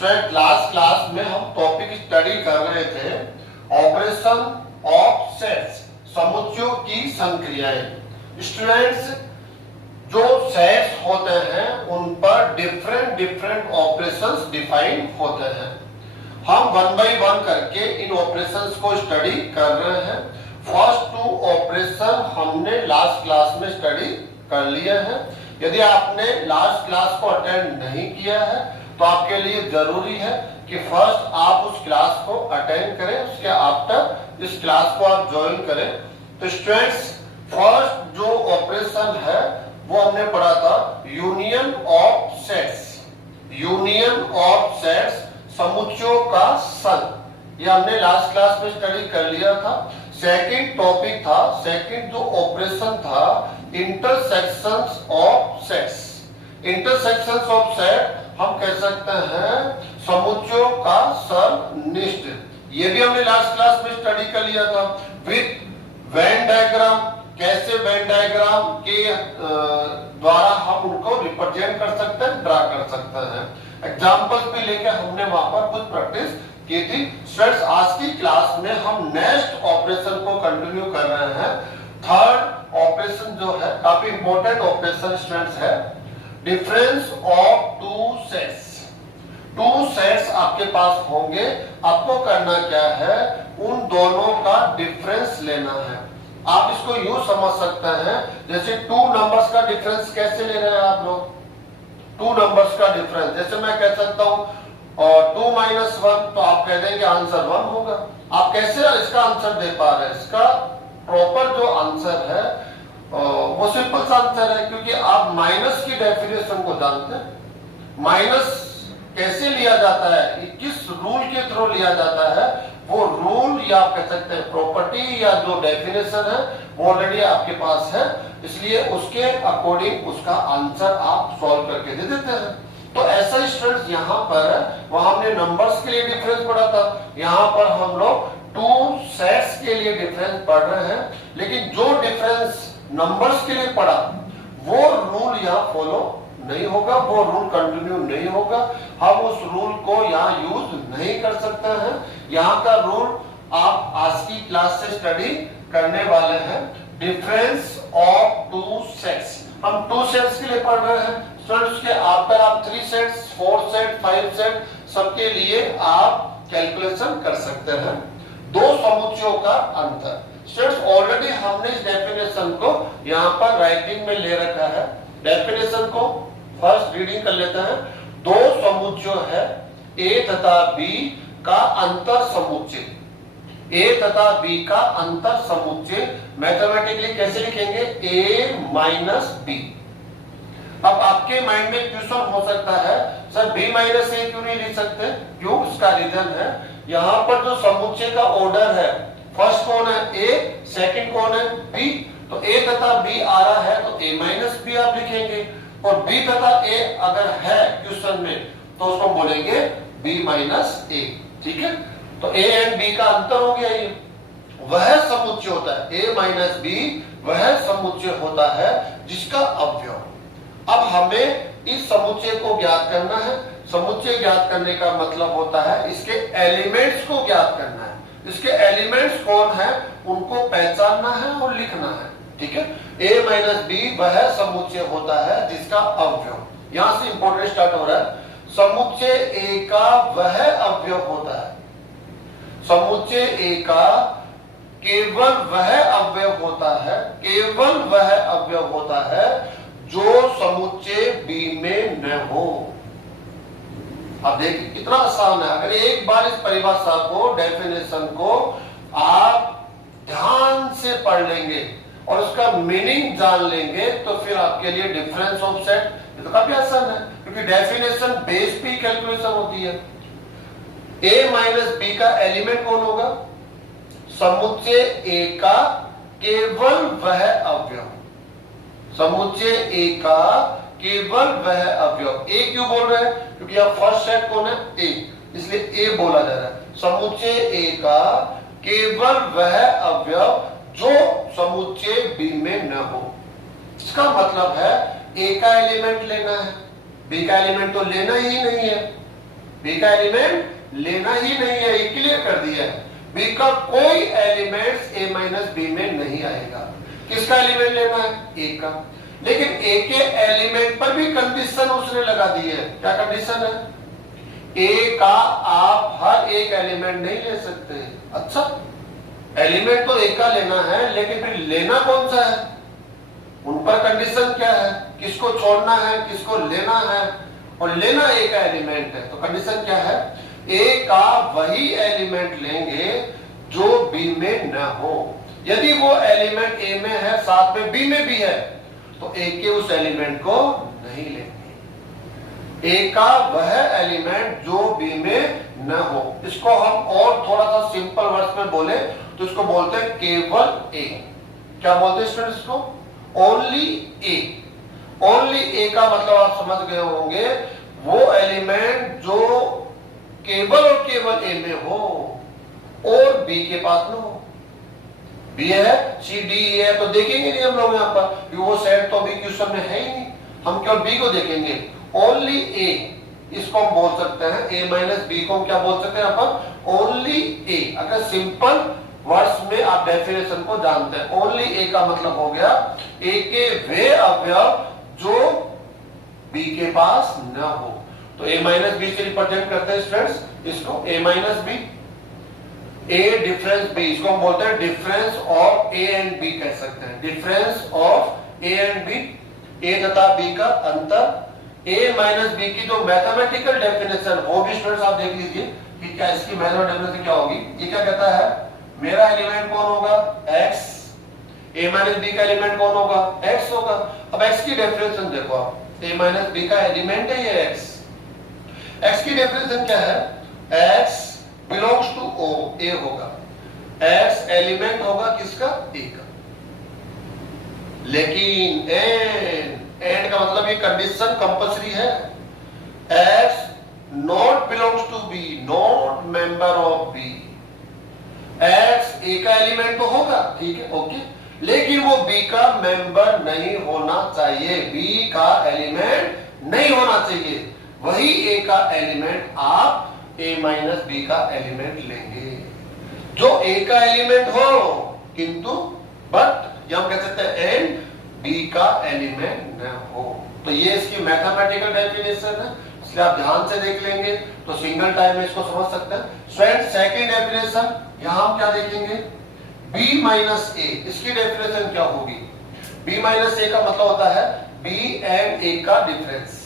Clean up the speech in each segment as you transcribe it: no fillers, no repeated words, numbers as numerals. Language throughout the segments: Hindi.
स्टूडेंट लास्ट क्लास में हम टॉपिक स्टडी कर रहे थे ऑपरेशन ऑफ सेट्स, समुच्चयों की संक्रियाएं। स्टूडेंट्स, जो सेट्स होते हैं उन पर डिफरेंट ऑपरेशंस डिफाइन होते हैं। हम वन बाय वन करके इन ऑपरेशंस को स्टडी कर रहे हैं। फर्स्ट टू ऑपरेशन हमने लास्ट क्लास में स्टडी कर लिया है। यदि आपने लास्ट क्लास को अटेंड नहीं किया है तो आपके लिए जरूरी है कि फर्स्ट आप उस क्लास को अटेंड करें, उसके आफ्टर इस क्लास को आप ज्वाइन करें। तो स्टूडेंट्स, फर्स्ट जो ऑपरेशन है वो हमने पढ़ा था union of sets. Union of sets, समुच्चयों का संघ, ये हमने लास्ट क्लास में स्टडी कर लिया था। सेकंड टॉपिक था, सेकंड जो ऑपरेशन था intersections of sets. Intersections of set हम कह सकते हैं समुच्चयों का सन्निष्ठ। ये भी हमने लास्ट क्लास में स्टडी कर लिया था विद वेन डायग्राम। कैसे वेन डायग्राम के द्वारा हम उनको रिप्रेजेंट कर सकते हैं, ड्रा कर सकते हैं। एग्जांपल्स भी लेके हमने वहां पर कुछ प्रैक्टिस की थी। स्टूडेंट्स, आज की क्लास में हम नेक्स्ट ऑपरेशन को कंटिन्यू कर रहे हैं। थर्ड ऑपरेशन जो है काफी इंपॉर्टेंट ऑपरेशन स्टूडेंट्स है, difference of two sets. Two sets आपके पास होंगे, आपको करना क्या है, उन दोनों का डिफरेंस लेना है। आप इसको यूं समझ सकते हैं जैसे टू नंबर्स का डिफरेंस कैसे ले रहे हैं आप लोग। टू नंबर्स का डिफरेंस जैसे मैं कह सकता हूं और 2 - 1, तो आप कह देंगे आंसर 1 होगा। आप कैसे इसका आंसर दे पा रहे हैं? इसका प्रॉपर जो आंसर है वो सिंपल सा आंसर है, क्योंकि आप माइनस की डेफिनेशन को जानते हैं। माइनस कैसे लिया जाता है, किस रूल के थ्रू लिया जाता है, वो रूल या आप कह सकते हैं प्रॉपर्टी या जो डेफिनेशन है वो ऑलरेडी आपके पास है, इसलिए उसके अकॉर्डिंग उसका आंसर आप सॉल्व करके दे देते हैं। तो ऐसा स्टूडेंट्स यहाँ पर वहां हमने नंबर्स के लिए डिफरेंस पढ़ा था, यहाँ पर हम लोग टू सेट्स के लिए डिफरेंस पढ़ रहे हैं। लेकिन जो डिफरेंस नंबर्स के लिए पढ़ा वो रूल यहाँ फॉलो नहीं होगा, वो रूल कंटिन्यू नहीं होगा। हम उस रूल को यहाँ यूज नहीं कर सकते हैं। यहाँ का रूल आप आज की क्लास से स्टडी करने वाले हैं, डिफरेंस ऑफ टू सेट्स। हम टू सेट्स के लिए पढ़ रहे हैं। उसके आफ्टर आप 3 सेट्स, 4 सेट, 5 सेट सबके लिए आप कैलकुलेशन कर सकते हैं। दो समुच्चयों का अंतर। स्टूडेंट्स, ऑलरेडी हमने इस डेफिनेशन को यहाँ पर राइटिंग में ले रखा है। डेफिनेशन को फर्स्ट रीडिंग कर लेते हैं। दो समुच्चय है ए तथा बी का अंतर समुच्चय। ए तथा बी का अंतर समुच्चय मैथमेटिकली कैसे लिखेंगे? ए माइनस बी। अब आपके माइंड में क्वेश्चन हो सकता है, सर बी माइनस ए क्यों नहीं लिख सकते? क्यों? इसका रीजन है यहाँ पर जो समुच्चय का ऑर्डर है, फर्स्ट कौन है? ए, सेकंड कौन है? बी। तो ए तथा बी आ रहा है तो ए माइनस बी आप लिखेंगे, और बी तथा ए अगर है क्वेश्चन में तो उसको बोलेंगे बी माइनस ए। ठीक है, तो ए एंड बी का अंतर हो गया। ये वह समुच्चय होता है, ए माइनस बी वह समुच्चय होता है जिसका अवयव। अब हमें इस समुच्चय को ज्ञात करना है। समुच्चय ज्ञात करने का मतलब होता है इसके एलिमेंट्स को ज्ञात करना है। इसके एलिमेंट्स कौन है उनको पहचानना है और लिखना है। ठीक है, a माइनस बी वह समुच्चय होता है जिसका अवयव। यहां से इंपॉर्टेंट स्टार्ट हो रहा है। समुच्चय a का वह अवयव होता है। समुच्चय a का केवल वह अवयव होता है, केवल वह अवयव होता है जो समुच्चय b में न हो। अब देखिए कितना आसान है। अगर एक बार इस परिभाषा को, डेफिनेशन को आप ध्यान से पढ़ लेंगे और उसका मीनिंग जान लेंगे तो फिर आपके लिए डिफरेंस ऑफ सेट ये तो काफी आसान है, क्योंकि डेफिनेशन बेस पे कैलकुलेशन होती है। a माइनस बी का एलिमेंट कौन होगा? समुच्चय a का केवल वह अवयव। समुच्चय a का केवल वह अवयव। ए क्यों बोल रहे हैं? क्योंकि यहाँ फर्स्ट सेट कौन है? ए, इसलिए ए बोला जा रहा है। समुच्चय ए का केवल वह अवयव जो समुच्चय बी में न हो। इसका मतलब है ए का एलिमेंट लेना है, बी का एलिमेंट तो लेना ही नहीं है। बी का एलिमेंट लेना ही नहीं है, ये क्लियर कर दिया है। बी का कोई एलिमेंट ए माइनस बी में नहीं आएगा। किसका एलिमेंट लेना है? ए का। लेकिन ए के एलिमेंट पर भी कंडीशन उसने लगा दी है। क्या कंडीशन है? ए का आप हर एक एलिमेंट नहीं ले सकते। अच्छा, एलिमेंट तो ए का लेना है, लेकिन फिर लेना कौन सा है? उन पर कंडीशन क्या है? किसको छोड़ना है, किसको लेना है? और लेना ए का एलिमेंट है, तो कंडीशन क्या है? ए का वही एलिमेंट लेंगे जो बी में न हो। यदि वो एलिमेंट ए में है, साथ में बी में भी है, तो ए के उस एलिमेंट को नहीं लेंगे। ए का वह एलिमेंट जो बी में न हो। इसको हम और थोड़ा सा सिंपल वर्ड्स में बोले तो इसको बोलते हैं केवल ए। क्या बोलते हैं स्टूडेंट्स को? ओनली ए। ओनली ए का मतलब आप समझ गए होंगे, वो एलिमेंट जो केवल और केवल ए में हो और बी के पास न हो। बी है, सी डी है, तो देखेंगे नहीं हम लोग यहाँ पर, क्योंकि वो सेट तो अभी क्वेश्चन में है ही नहीं। हम केवल बी को देखेंगे। ओनली ए, इसको हम बोल सकते हैं ए माइनस बी को हम क्या बोल सकते हैं यहाँ पर? ओनली ए। अगर सिंपल वर्ड्स में आप डेफिनेशन को जानते हैं, ओनली ए का मतलब हो गया ए के वे अवयव जो बी के पास न हो। तो ए माइनस बी से रिप्रेजेंट करते हैं स्टूडेंट्स इसको, A minus B, A difference B, इसको हम बोलते हैं difference of A and B कह सकते हैं। Difference of A and B, A तथा बी का अंतर। ए माइनस बी की जो मैथमेटिकल डेफिनेशन, वो भी स्टूडेंट्स आप देख लीजिए कि क्या इसकी मैथमेटिकल डेफिनेशन क्या होगी। ये क्या कहता है? मेरा एलिमेंट कौन होगा? x। a माइनस बी का एलिमेंट कौन होगा? x होगा। अब x की डेफिनेशन देखो आप, a माइनस बी का एलिमेंट है ये x। x की डेफिनेशन क्या है? x belongs to o, a होगा। x एलिमेंट होगा किसका? a का। लेकिन एंड का मतलब ये कंडीशन कंपल्सरी है। x not belongs to b, not member of b। x a का एलिमेंट तो होगा, ठीक है, ओके, लेकिन वो b का मेंबर नहीं होना चाहिए। b का एलिमेंट नहीं होना चाहिए। वही a का एलिमेंट आप a माइनस b का एलिमेंट लेंगे, जो a का एलिमेंट हो, किंतु बट हम कह सकते हैं एंड b का एलिमेंट न हो। तो ये इसकी मैथमेटिकल डेफिनेशन है, इसलिए आप ध्यान से देख लेंगे तो सिंगल टाइम में इसको समझ सकते हैं। स्टूडेंट सेकंड डेफिनेशन यहां हम क्या देखेंगे? b माइनस ए। इसकी डेफिनेशन क्या होगी? b माइनस ए का मतलब होता है b एंड a का difference,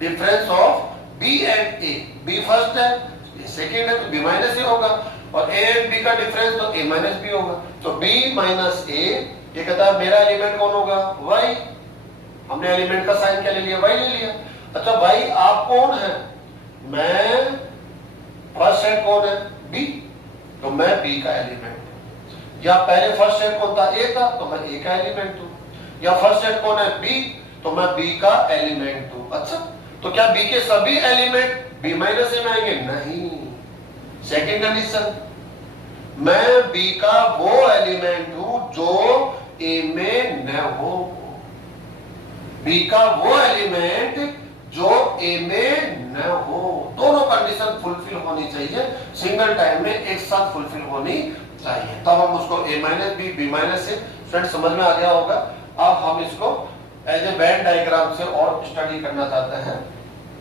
difference of b and a। b first है, ये सेकंड है, तो b माइनस ए होगा, और a एंड b का डिफरेंस तो a माइनस b होगा। तो b माइनस a, ये कहता है मेरा एलिमेंट कौन होगा? y। हमने एलिमेंट का साइन क्या ले लिया? y ले लिया। अच्छा भाई आप कौन है? मैं, फर्स्ट सेट कौन है? b, तो मैं b का एलिमेंट हूं। या पहले फर्स्ट सेट कौन था? a था, तो मैं a का एलिमेंट हूं। या फर्स्ट सेट कौन है? b, तो मैं b का एलिमेंट हूं। अच्छा, तो क्या b के सभी एलिमेंट b माइनस ए में आएंगे? नहीं। सेकेंड कंडीशन, मैं b का वो एलिमेंट हूं जो a में न हो। b का वो एलिमेंट जो a में न हो। दोनों कंडीशन फुलफिल होनी चाहिए, सिंगल टाइम में एक साथ फुलफिल होनी चाहिए, तब हम उसको a minus B, B minus A, friend समझ में आ गया होगा। अब हम इसको एज ए वेन डायग्राम से और स्टडी करना चाहते हैं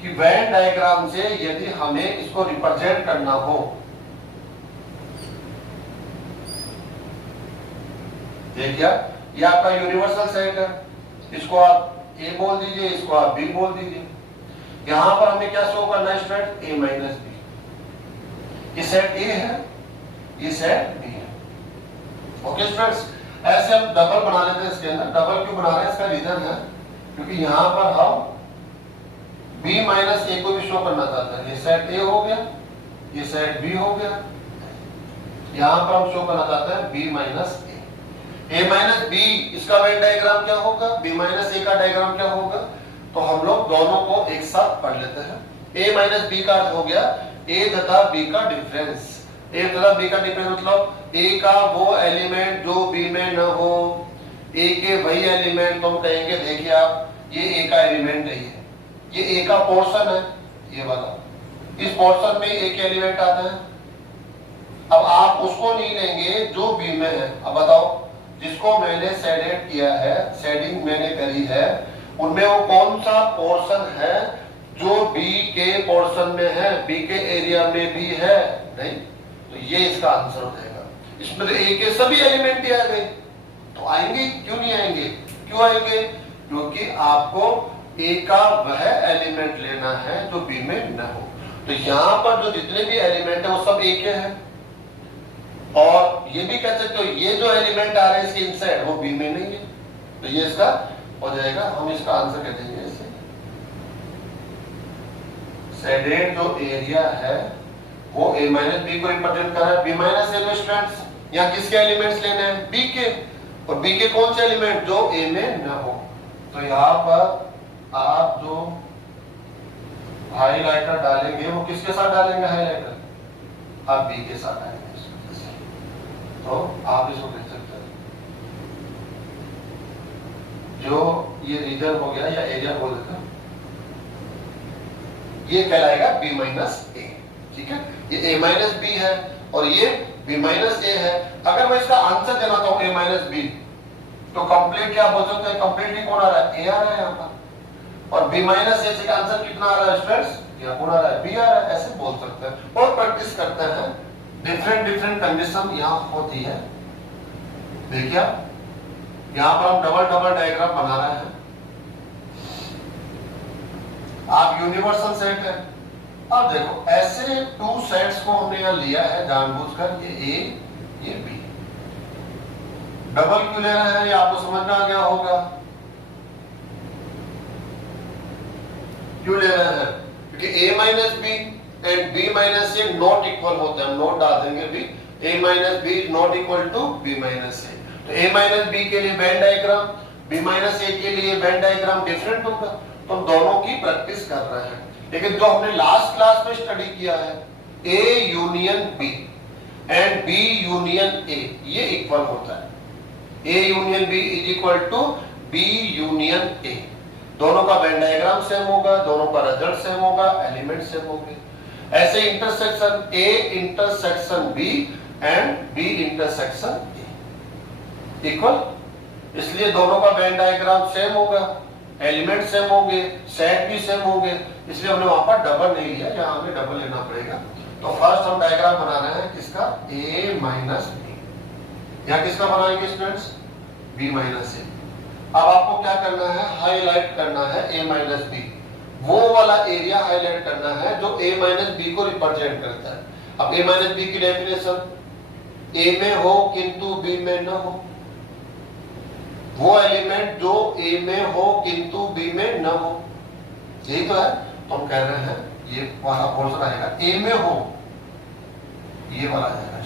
कि वेन डायग्राम से यदि हमें इसको रिप्रेजेंट करना हो, देखिए ये आपका यूनिवर्सल सेट है, इसको आप a बोल दीजिए, इसको आप b बोल दीजिए। यहां पर हमें क्या शो करना है स्टूडेंट? a minus B. ये सेट a है, ये सेट b है। ओके स्टूडेंट्स, ऐसे हम डबल बना लेते हैं इसके अंदर। डबल क्यों बना रहे हैं? इसका रीजन है क्योंकि यहां पर हम b माइनस a को भी शो करना चाहते हैं। ये सेट a हो गया, ये सेट b हो गया, यहां पर हम शो करना चाहते हैं b minus a minus b। इसका वेन डायग्राम क्या होगा? b माइनस a का डायग्राम क्या होगा? तो हम लोग दोनों को एक साथ पढ़ लेते हैं। a माइनस b का अर्थ हो गया a तथा b का डिफरेंस। a तथा b का डिफरेंस मतलब a का वो एलिमेंट जो b में न हो, a के वही एलिमेंट तो हम कहेंगे, देखिए आप, ये a का एलिमेंट नहीं है, ये a का पोर्शन है, ये वाला, इस पोर्शन में एक एलिमेंट आता है। अब आप उसको नहीं लेंगे जो बी में है। अब बताओ, जिसको मैंने शेडेड किया है, शेडिंग मैंने करी है, उनमें वो कौन सा पोर्शन है जो बी के पोर्शन में है, बी के एरिया में भी है? नहीं। तो ये इसका आंसर हो जाएगा। इसमें तो ए के सभी एलिमेंट ही आ गए, तो आएंगे क्यों नहीं आएंगे? क्यों आएंगे? क्योंकि आपको ए का वह एलिमेंट लेना है जो बी में न हो। तो यहां पर जो जितने भी एलिमेंट है वो सब ए के हैं। और ये भी कह सकते हो ये जो एलिमेंट आ रहे हैं इसके इनसाइड वो बी में नहीं है, तो ये इसका हो जाएगा। हम इसका आंसर कह देंगे इसे शेडेड जो एरिया है वो a माइनस बी को रिप्रेजेंट कर रहा है। बी माइनस ए में स्टूडेंट्स यहाँ किसके एलिमेंट्स लेने हैं? बी के। और बी के कौन से एलिमेंट? जो a में न हो। तो यहाँ पर आप जो हाइलाइटर डालेंगे वो किसके साथ डालेंगे हाइलाइटर? आप बी के साथ डालेंगे। तो आप इसको कह सकते हैं जो ये रीजन हो गया या एरिया बोल देता ये कहलाएगा बी माइनस ए। ठीक है, ये ए माइनस बी है और ये बी माइनस ए है। अगर मैं इसका आंसर देना चाहूं ए माइनस बी, तो कंप्लीट क्या बोल सकते हैं? कंप्लीटली कौन आ रहा है? ए आ रहा है यहाँ पर। और बी माइनस ए का आंसर कितना आ रहा है स्टूडेंट्स? यहाँ कौन आ रहा है? बी आ रहा है। ऐसे बोल सकते हैं और प्रैक्टिस करते हैं। डिफरेंट कंडीशन यहाँ होती है। देखिए यहाँ पर हम डबल डायग्राम बना रहे हैं। आप यूनिवर्सल सेट है। अब देखो ऐसे टू सेट्स को हमने यहाँ लिया है जानबूझकर, ये ए ये बी। डबल क्यों ले रहे हैं ये आपको समझ में आ गया होगा। क्यों ले रहे हैं? क्योंकि A minus B and B minus A not equal होते हैं। हम नोट डाल देंगे भी a minus B is not equal to B minus A. तो a माइनस बी के लिए Venn diagram, b minus A के लिए वेन डायग्राम डिफरेंट होगा। तो हम दोनों की प्रैक्टिस कर रहे हैं। लेकिन जो हमने लास्ट क्लास में स्टडी किया है a union b and b union a ये इक्वल होता है। a union b is equal to b union a। दोनों का वेन डायग्राम सेम होगा, दोनों का रिजल्ट सेम होगा, एलिमेंट सेम होंगे। ऐसे intersection A intersection B and B intersection A equal, इसलिए दोनों का वेन डायग्राम सेम होगा, एलिमेंट सेम होंगे, सेट भी सेम होंगे। इसलिए हमने वहां पर डबल नहीं लिया, यहाँ हमें डबल लेना पड़ेगा। तो फर्स्ट हम डायग्राम बना रहे हैं किसका? A minus B. यहाँ किसका बनाएंगे स्टूडेंट्स? B minus A. अब आपको क्या करना है? हाईलाइट करना है A माइनस बी। वो वाला एरिया हाईलाइट करना है जो a माइनस बी को रिप्रेजेंट करता है। अब a माइनस बी की डेफिनेशन a में हो किंतु b में न हो। वो एलिमेंट जो a में हो किंतु b में न हो, यही तो है। तो हम कह रहे हैं ये वाला पोर्शन आएगा a में हो, ये वाला आएगा।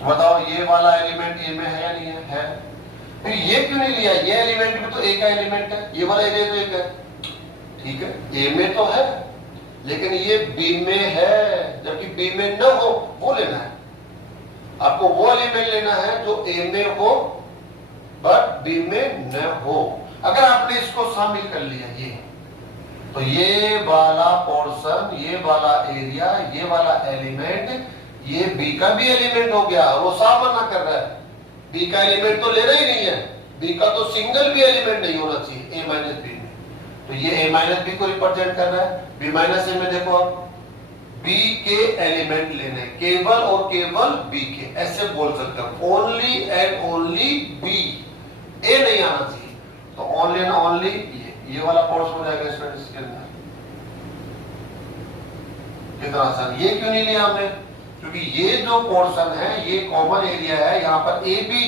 तो बताओ ये वाला एलिमेंट a में है या नहीं है? है। फिर ये क्यों नहीं लिया? ये एलिमेंट भी तो a का एलिमेंट है, ये वाला एरिया तो एक है। ठीक है, ए में तो है लेकिन ये बी में है, जबकि बी में न हो वो लेना है। आपको वो एलिमेंट लेना है जो ए में हो बट बी में न हो। अगर आपने इसको शामिल कर लिया ये, तो ये वाला पोर्शन, ये वाला एरिया, ये वाला एलिमेंट, ये बी का भी एलिमेंट हो गया। वो साफ मना कर रहा है बी का एलिमेंट तो लेना ही नहीं है। बी का तो सिंगल भी एलिमेंट नहीं होना चाहिए ए माइनस बी। तो ये a माइनस बी को रिप्रेजेंट कर रहा है। b माइनस ए में देखो आप b के एलिमेंट लेने, केवल और केवल b के, ऐसे बोल सकते हो। Only and only b, a नहीं आना चाहिए। तो ओनली एंड ओनली ये वाला पोर्शन हो जाएगा स्टूडेंट्स के अंदर। कितना आसान। ये क्यों नहीं लिया हमने? क्योंकि ये जो पोर्शन है ये कॉमन एरिया है, यहाँ पर a भी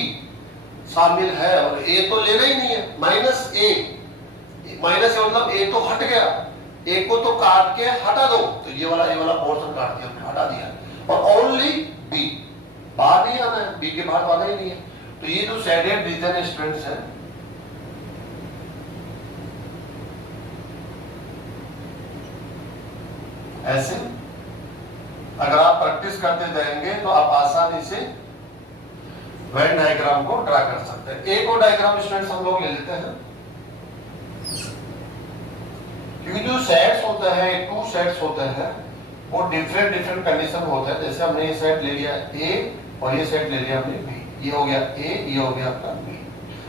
शामिल है और a तो लेना ही नहीं है। माइनस ए, माइनस का मतलब ए तो हट गया, ए को तो काट के हटा दो। तो ये वाला पोर्शन काट दिया हमने, हटा दिया। और ओनली बी, बाहर नहीं आना है, बी के बाहर आना ही नहीं है। तो ये जो शेडेड रीजन स्टूडेंट्स है, ऐसे अगर आप प्रैक्टिस करते जाएंगे तो आप आसानी से वेन डायग्राम को ड्रा कर सकते हैं। एक और डायग्राम स्टूडेंट्स हम लोग ले लेते हैं, क्योंकि जो सेट्स होते हैं, टू सेट्स होते हैं, वो डिफरेंट कंडीशन होते हैं। जैसे हमने ये सेट ले लिया ए और ये सेट ले लिया हमने बी, ये हो गया ए, ये हो गया आपका बी।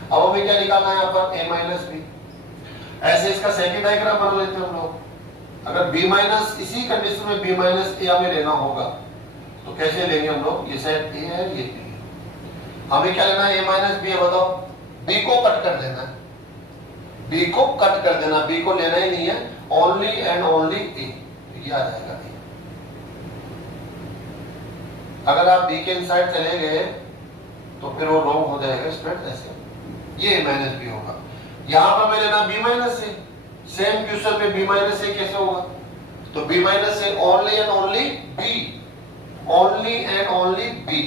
अब हमें क्या निकालना है यहाँ पर a माइनस बी। ऐसे इसका सेकंड डायग्राम बना लेते हैं हम लोग। अगर b माइनस, इसी कंडीशन में b माइनस ए हमें लेना होगा तो कैसे लेंगे हम लोग? ये सेट a है, ये b है। हमें क्या लेना है? a माइनस बी है। बताओ, b को कट कर देना है, b को कट कर देना, b को लेना ही नहीं है, ओनली एंड ओनली a, ये आ जाएगा a। अगर आप b के इनसाइड चले गए तो फिर वो रॉन्ग हो जाएगा स्टूडेंट। ऐसे ये माइनस बी होगा। यहां पर मैं लेना B minus A, same question में बी माइनस ए कैसे होगा? तो B minus A only and only B, only and only B.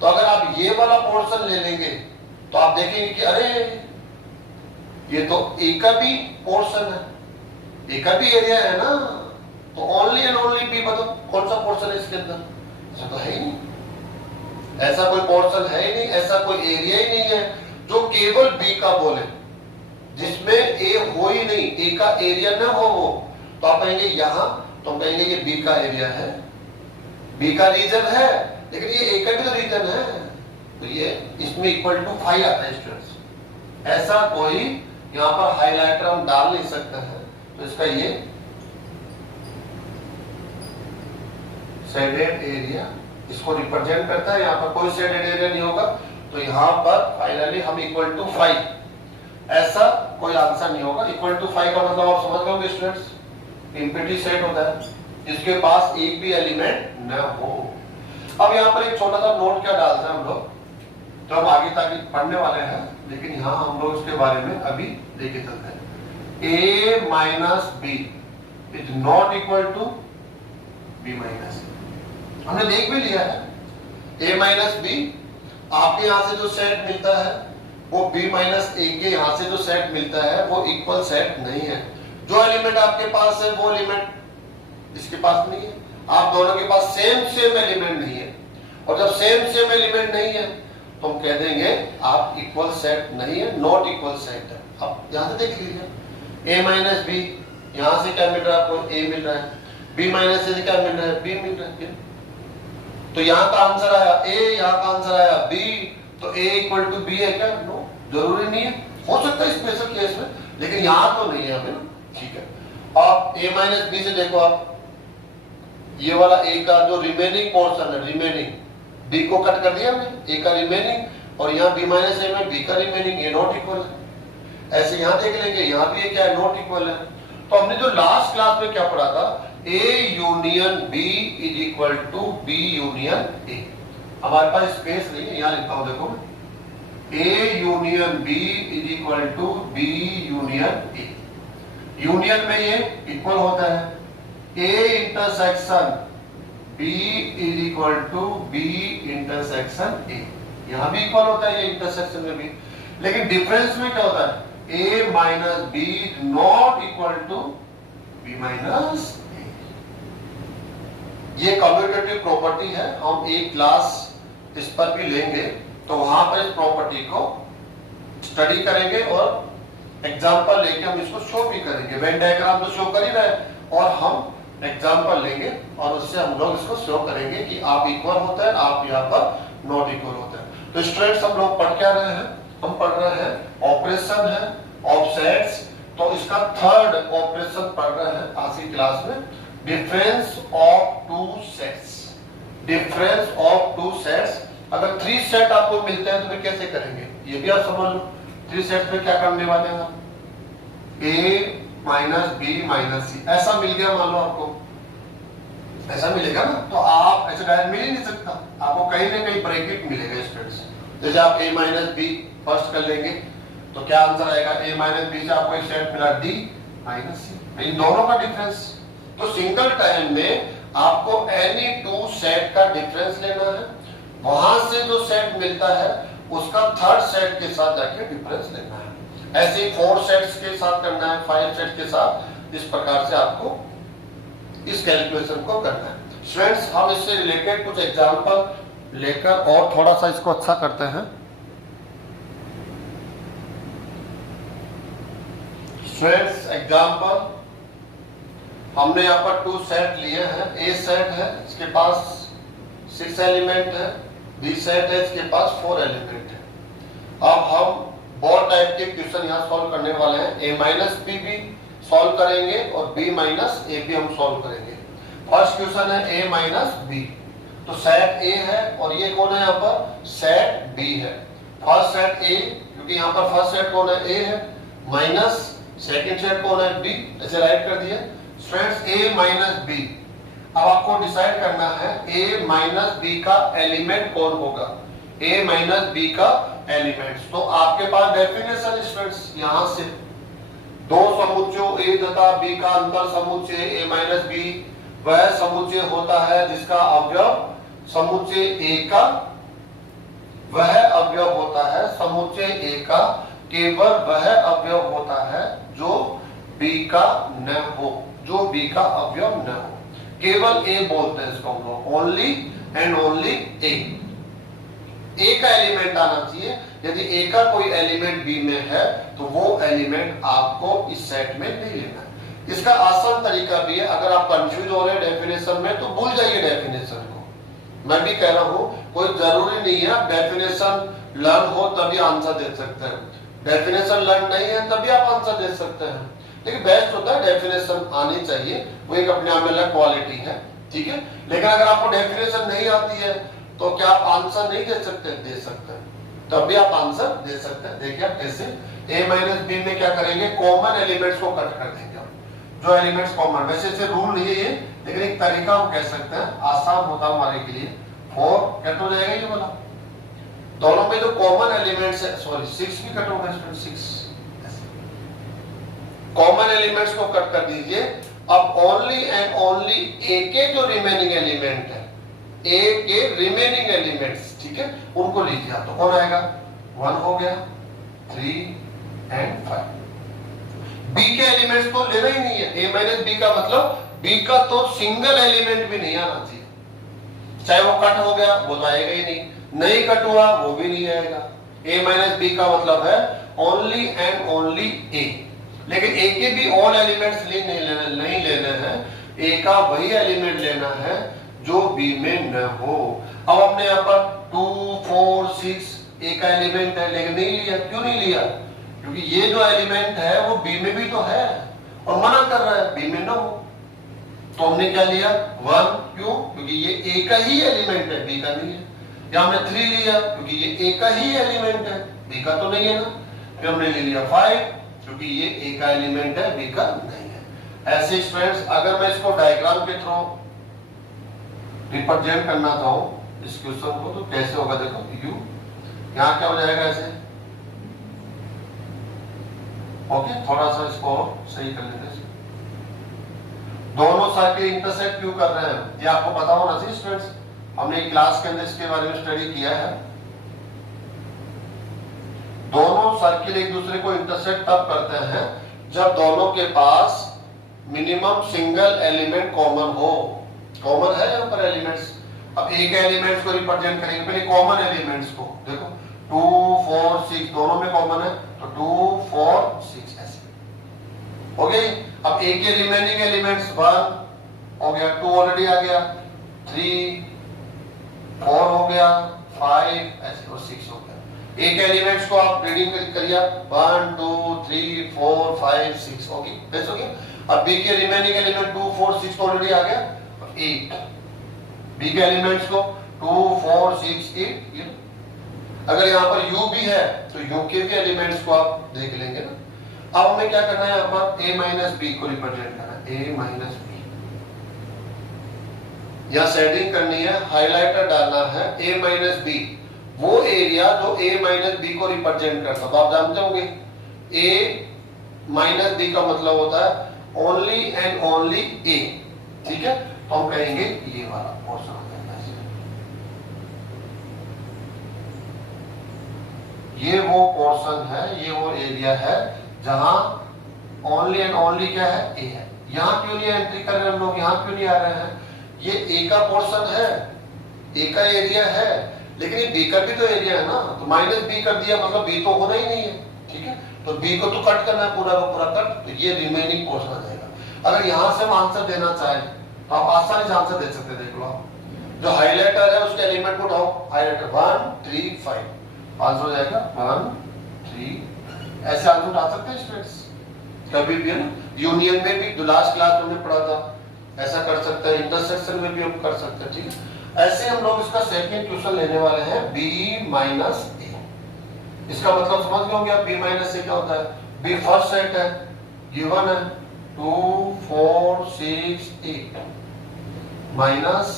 तो अगर आप ये वाला पोर्शन ले लेंगे तो आप देखेंगे कि अरे ये तो ए का भी पोर्शन है, ए का भी एरिया है ना, तो ओनली एंड ओनली बी। बताओ कौन सा पोर्शन है इसके अंदर? ऐसा तो है ही नहीं, ऐसा कोई पोर्शन है ही नहीं, ऐसा कोई एरिया ही नहीं है जो केवल बी का बोले, जिसमें ए हो ही नहीं, ए का एरिया ना हो वो। तो आप कहेंगे यहां, तो हम कहेंगे ये बी का एरिया है, बी का रीजन है, लेकिन ये ए का भी तो रीजन है, तो ये इसमें इक्वल टू 5 आता है स्टूडेंट्स। ऐसा कोई यहां पर हाइलाइटर हम डाल नहीं सकते हैं, तो इसका ये शेडेड एरिया इसको रिप्रेजेंट करता है। यहां पर कोई शेडेड एरिया नहीं होगा, तो यहां पर फाइनली हम इक्वल टू 5, ऐसा कोई आंसर नहीं होगा। इक्वल टू 5 का मतलब आप समझ गए स्टूडेंट्स, एम्प्टी सेट होता है जिसके पास एक भी एलिमेंट न हो। अब यहाँ पर एक छोटा सा नोट क्या डालते हैं हम लोग, जो हम आगे तक पढ़ने वाले हैं, लेकिन यहाँ हम लोग इसके बारे में अभी लेके चलते हैं। a minus B is not equal to b minus, हमने देख भी लिया है। a माइनस बी, आपके यहां से जो सेट मिलता है वो b माइनस ए के यहां से जो सेट मिलता है वो इक्वल सेट नहीं है। जो एलिमेंट आपके पास है वो एलिमेंट इसके पास नहीं है, आप दोनों के पास सेम एलिमेंट नहीं है। और जब सेम एलिमेंट नहीं है तो हम कह देंगे आप इक्वल सेट नहीं है, नॉट इक्वल सेट है। अब यहां से देख लीजिए, a माइनस बी, यहां से क्या मिल रहा है आपको? a मिल रहा है, b माइनस से क्या मिल रहा है? b मिल रहा है। तो यहाँ का आंसर आया a, यहाँ का आंसर आया b, तो a इक्वल टू b है क्या? नो, जरूरी नहीं है, हो सकता है स्पेशल केस में, लेकिन यहाँ तो नहीं है हमें। ठीक है, अब a माइनस बी से देखो आप, ये वाला a का जो रिमेनिंग पोर्शन है, रिमेनिंग b को कट कर दिया हमने, a का रिमेनिंग, और यहाँ b माइनस ए में b का रिमेनिंग, ये नॉट इक्वल है। ऐसे यहाँ देख लेंगे, यहाँ भी ये क्या है? नॉट इक्वल है। तो हमने जो लास्ट क्लास में क्या पढ़ा था, A union B is equal to B union A। हमारे पास स्पेस नहीं है, यहां लिखता हूं, देखो A union B is equal to B union A। Union में ये इक्वल होता है, A intersection B is equal to B intersection A, यहां भी इक्वल होता है, ये इंटरसेक्शन में भी। लेकिन डिफरेंस में क्या होता है? A minus B not equal to B minus, ये कम्यूटेटिव प्रॉपर्टी है। हम एक क्लास इस पर भी लेंगे, तो वहां पर इस प्रॉपर्टी को स्टडी करेंगे और एग्जांपल लेके हम इसको शो भी करेंगे। वेन डायग्राम तो शो कर ही रहे, और हम एग्जांपल लेंगे और उससे हम लोग इसको शो करेंगे कि आप इक्वल होते हैं, आप यहाँ पर नॉट इक्वल होते हैं। तो स्टूडेंट्स, हम लोग पढ़ क्या रहे हैं? हम पढ़ रहे हैं ऑपरेशन है ऑफ सेट्स, तो इसका थर्ड ऑपरेशन पढ़ रहे हैं आज की क्लास में, difference of two sets. Difference of two sets, अगर 3 सेट आपको मिलते हैं तो फिर कैसे करेंगे, ये भी आप समझ लो। 3 सेट्स में क्या करने वाले हैं? a माइनस बी माइनस सी, ऐसा मिल गया मान लो आपको, ऐसा मिलेगा ना, तो आप ऐसे डायरेक्ट मिल ही नहीं सकता, आपको कहीं ना कहीं ब्रैकेट मिलेगा स्टूडेंट्स। जैसे आप a माइनस बी फर्स्ट कर लेंगे तो क्या आंसर आएगा? a माइनस बी से आपको एक सेट मिला d माइनस सी, इन दोनों का डिफरेंस। तो सिंगल टाइम में आपको एनी 2 सेट का डिफरेंस लेना है, वहां से जो सेट मिलता है उसका थर्ड सेट के साथ जाके डिफरेंस लेना है। ऐसे ही 4 सेट्स के साथ करना है, 5 सेट के साथ, इस प्रकार से आपको इस कैलकुलेशन को करना है। स्टूडेंट्स, हम इससे रिलेटेड कुछ एग्जांपल लेकर और थोड़ा सा इसको अच्छा करते हैं। स्टूडेंट्स, एग्जांपल हमने यहाँ पर 2 सेट लिए हैं। ए सेट है, इसके पास 6 एलिमेंट है, बी सेट है, इसके पास 4 एलिमेंट है। अब हम बोर्ड टाइप के क्वेश्चन यहाँ सॉल्व करने वाले हैं। ए माइनस बी भी सॉल्व करेंगे और बी माइनस ए भी हम सॉल्व करेंगे। फर्स्ट क्वेश्चन है ए माइनस बी, तो सेट ए है और ये कौन है यहाँ पर, सेट बी है। फर्स्ट सेट ए, क्योंकि यहाँ पर फर्स्ट सेट कौन है, ए है, माइनस सेकंड सेट कौन है, बी, ऐसे राइट कर दिया। स्टूडेंट्स ए माइनस बी, अब आपको डिसाइड करना है ए माइनस बी का एलिमेंट कौन होगा, ए माइनस बी का एलिमेंट्स। तो आपके पास डेफिनेशन स्टूडेंट्स यहाँ से दो समुच्चयों ए तथा बी का अंतर समुच्चय ए माइनस बी वह समुच्चय होता है जिसका अवयव समुच्चय ए का, वह अवयव होता है समुच्चय ए का, केवल वह अवयव होता है जो बी का न हो, जो बी का अवयव न हो। केवल ए बोलते हैं इसको हम लोग, ओनली एंड ओनली ए का एलिमेंट आना चाहिए। यदि ए का कोई एलिमेंट बी में है तो वो एलिमेंट आपको इस सेट में नहीं लेना है। इसका आसान तरीका भी है, अगर आप कंफ्यूज हो रहे हैं डेफिनेशन में तो भूल जाइए डेफिनेशन को। मैं भी कह रहा हूं कोई जरूरी नहीं है डेफिनेशन लर्न हो तभी आंसर दे सकते हैं, डेफिनेशन लर्न नहीं है तभी आप आंसर दे सकते हैं। लेकिन बेस्ट होता है डेफिनेशन आनी चाहिए, वो एक अपने आप में अलग क्वालिटी है, ठीक है। लेकिन अगर आपको डेफिनेशन नहीं आती है तो क्या आप आंसर नहीं दे सकते, दे सकते हैं, तब भी आप आंसर दे सकते हैं। देखिए आप कैसे, a माइनस बी में क्या करेंगे, कॉमन एलिमेंट्स को कट कर देंगे। जो एलिमेंट्स कॉमन, वैसे से रूल नहीं है ये, लेकिन एक तरीका हम कह सकते हैं, आसान होता हमारे के लिए। 4 कट हो जाएगा ये वाला, दोनों में जो कॉमन एलिमेंट्स है, सॉरी 6 भी कट होगा, 6 कॉमन एलिमेंट्स को कट कर दीजिए। अब ओनली एंड ओनली ए के जो रिमेनिंग एलिमेंट है, ए के रिमेनिंग एलिमेंट्स, ठीक है, उनको लीजिए। तो कौन आएगा, 1 हो गया, 3 एंड 5। बी के एलिमेंट्स तो लेना ही नहीं है, ए माइनस बी का मतलब बी का तो सिंगल एलिमेंट भी नहीं आना चाहिए। चाहे वो कट हो गया वो तो आएगा ही नहीं, नहीं कट हुआ वो भी नहीं आएगा। ए माइनस बी का मतलब है ओनली एंड ओनली ए। लेकिन ए के भी ऑल एलिमेंट्स नहीं लेने हैं, ए का वही एलिमेंट लेना है जो बी में न हो। अब हमने यहाँ पर 2, 4, 6 ए का एलिमेंट है, लेकिन नहीं लिया। क्यों नहीं लिया, क्योंकि ये जो एलिमेंट है वो बी में भी तो है और मना कर रहा है बी में न हो। तो हमने क्या लिया, 1, क्यों, क्योंकि ये ए का ही एलिमेंट है, बी का नहीं है। या हमने 3 लिया क्योंकि ये ए का ही एलिमेंट है, बी का तो नहीं है ना। फिर हमने ले लिया 5 क्योंकि ये ए का एलिमेंट है, बी का नहीं है। ऐसे स्टूडेंट्स, अगर मैं इसको डायग्राम के थ्रू रिप्रेजेंट करना चाहूं इस क्वेश्चन को, तो कैसे होगा, देखो यू यहाँ क्या हो जाएगा ऐसे, ओके। थोड़ा सा इसको सही कर लेते हैं। दोनों सर्किल इंटरसेक्ट क्यों कर रहे हैं, ये आपको पता होना चाहिए स्टूडेंट्स, हमने क्लास के अंदर इसके बारे में स्टडी किया है। दोनों सर्किल एक दूसरे को इंटरसेक्ट तब करते हैं जब दोनों के पास मिनिमम सिंगल एलिमेंट कॉमन हो। कॉमन है यहाँ पर एलिमेंट्स। अब एक एलिमेंट्स को रिप्रेजेंट करेंगे, पहले कॉमन एलिमेंट्स को देखो, 2, 4, 6 दोनों में कॉमन है, तो 2, 4, 6 ऐसे हो गई। अब एक के रिमेनिंग एलिमेंट्स 1 हो गया, 2 ऑलरेडी आ गया, 3, 4 हो गया, 5 ऐसे और 6 हो गया। एक एलिमेंट्स को आप रीडिंग करिए, 1, 2, 3, 4, 5, 6 हो गई, ऐसे हो गया। अब बी के रिमेनिंग एलिमेंट 2, 4, 6 ऑलरेडी आ गया, 8। बी के एलिमेंट्स को 2, 4, 6, 8। अगर यहाँ पर u भी है तो u के भी एलिमेंट्स को आप देख लेंगे ना। अब हमें क्या करना है, यहाँ पर a माइनस बी को रिप्रेजेंट करना है, a माइनस बी। यहाँ सेटिंग करनी है, हाइलाइटर डालना है, a माइनस बी, वो एरिया जो a माइनस बी को रिप्रेजेंट करता है। तो आप जानते होंगे a माइनस बी का मतलब होता है ओनली एंड ओनली a, ठीक है। तो हम कहेंगे ये वाला पोर्शन हो जाता है, ये वो पोर्शन है, ये वो एरिया है जहां ओनली एंड ओनली क्या है, ए है। यहां क्यों नहीं एंट्री कर रहे हम लोग, यहां क्यों नहीं आ रहे हैं, ये ए का पोर्शन है, ए का एरिया है, लेकिन ये बी का भी तो एरिया है ना। तो माइनस बी कर दिया मतलब बी तो होना ही नहीं है, ठीक है। तो बी को तो कट करना है, पूरा का पूरा कट, तो ये रिमेनिंग पोर्शन आ जाएगा। अगर यहां से हम आंसर देना चाहें तो आप आसानी से आंसर दे सकते हैं। देख लो आप, जो हाइलाइटर है उसके एलिमेंट को उठाओ, हाइलाइटर 1 3 5, आंसर हो जाएगा 1 3। ऐसे आंसर उठा सकते हैं स्टूडेंट्स कभी भी, है ना। यूनियन में भी जो लास्ट क्लास में हमने पढ़ा था ऐसा कर सकते हैं, इंटरसेक्शन में भी हम कर सकते हैं, ठीक है। ऐसे हम लोग इसका सेकंड क्वेश्चन लेने वाले हैं b माइनस ए। इसका मतलब समझ गए होंगे आप, b माइनस ए क्या होता है। b फर्स्ट सेट है, गिवन है 2 4 6 8 माइनस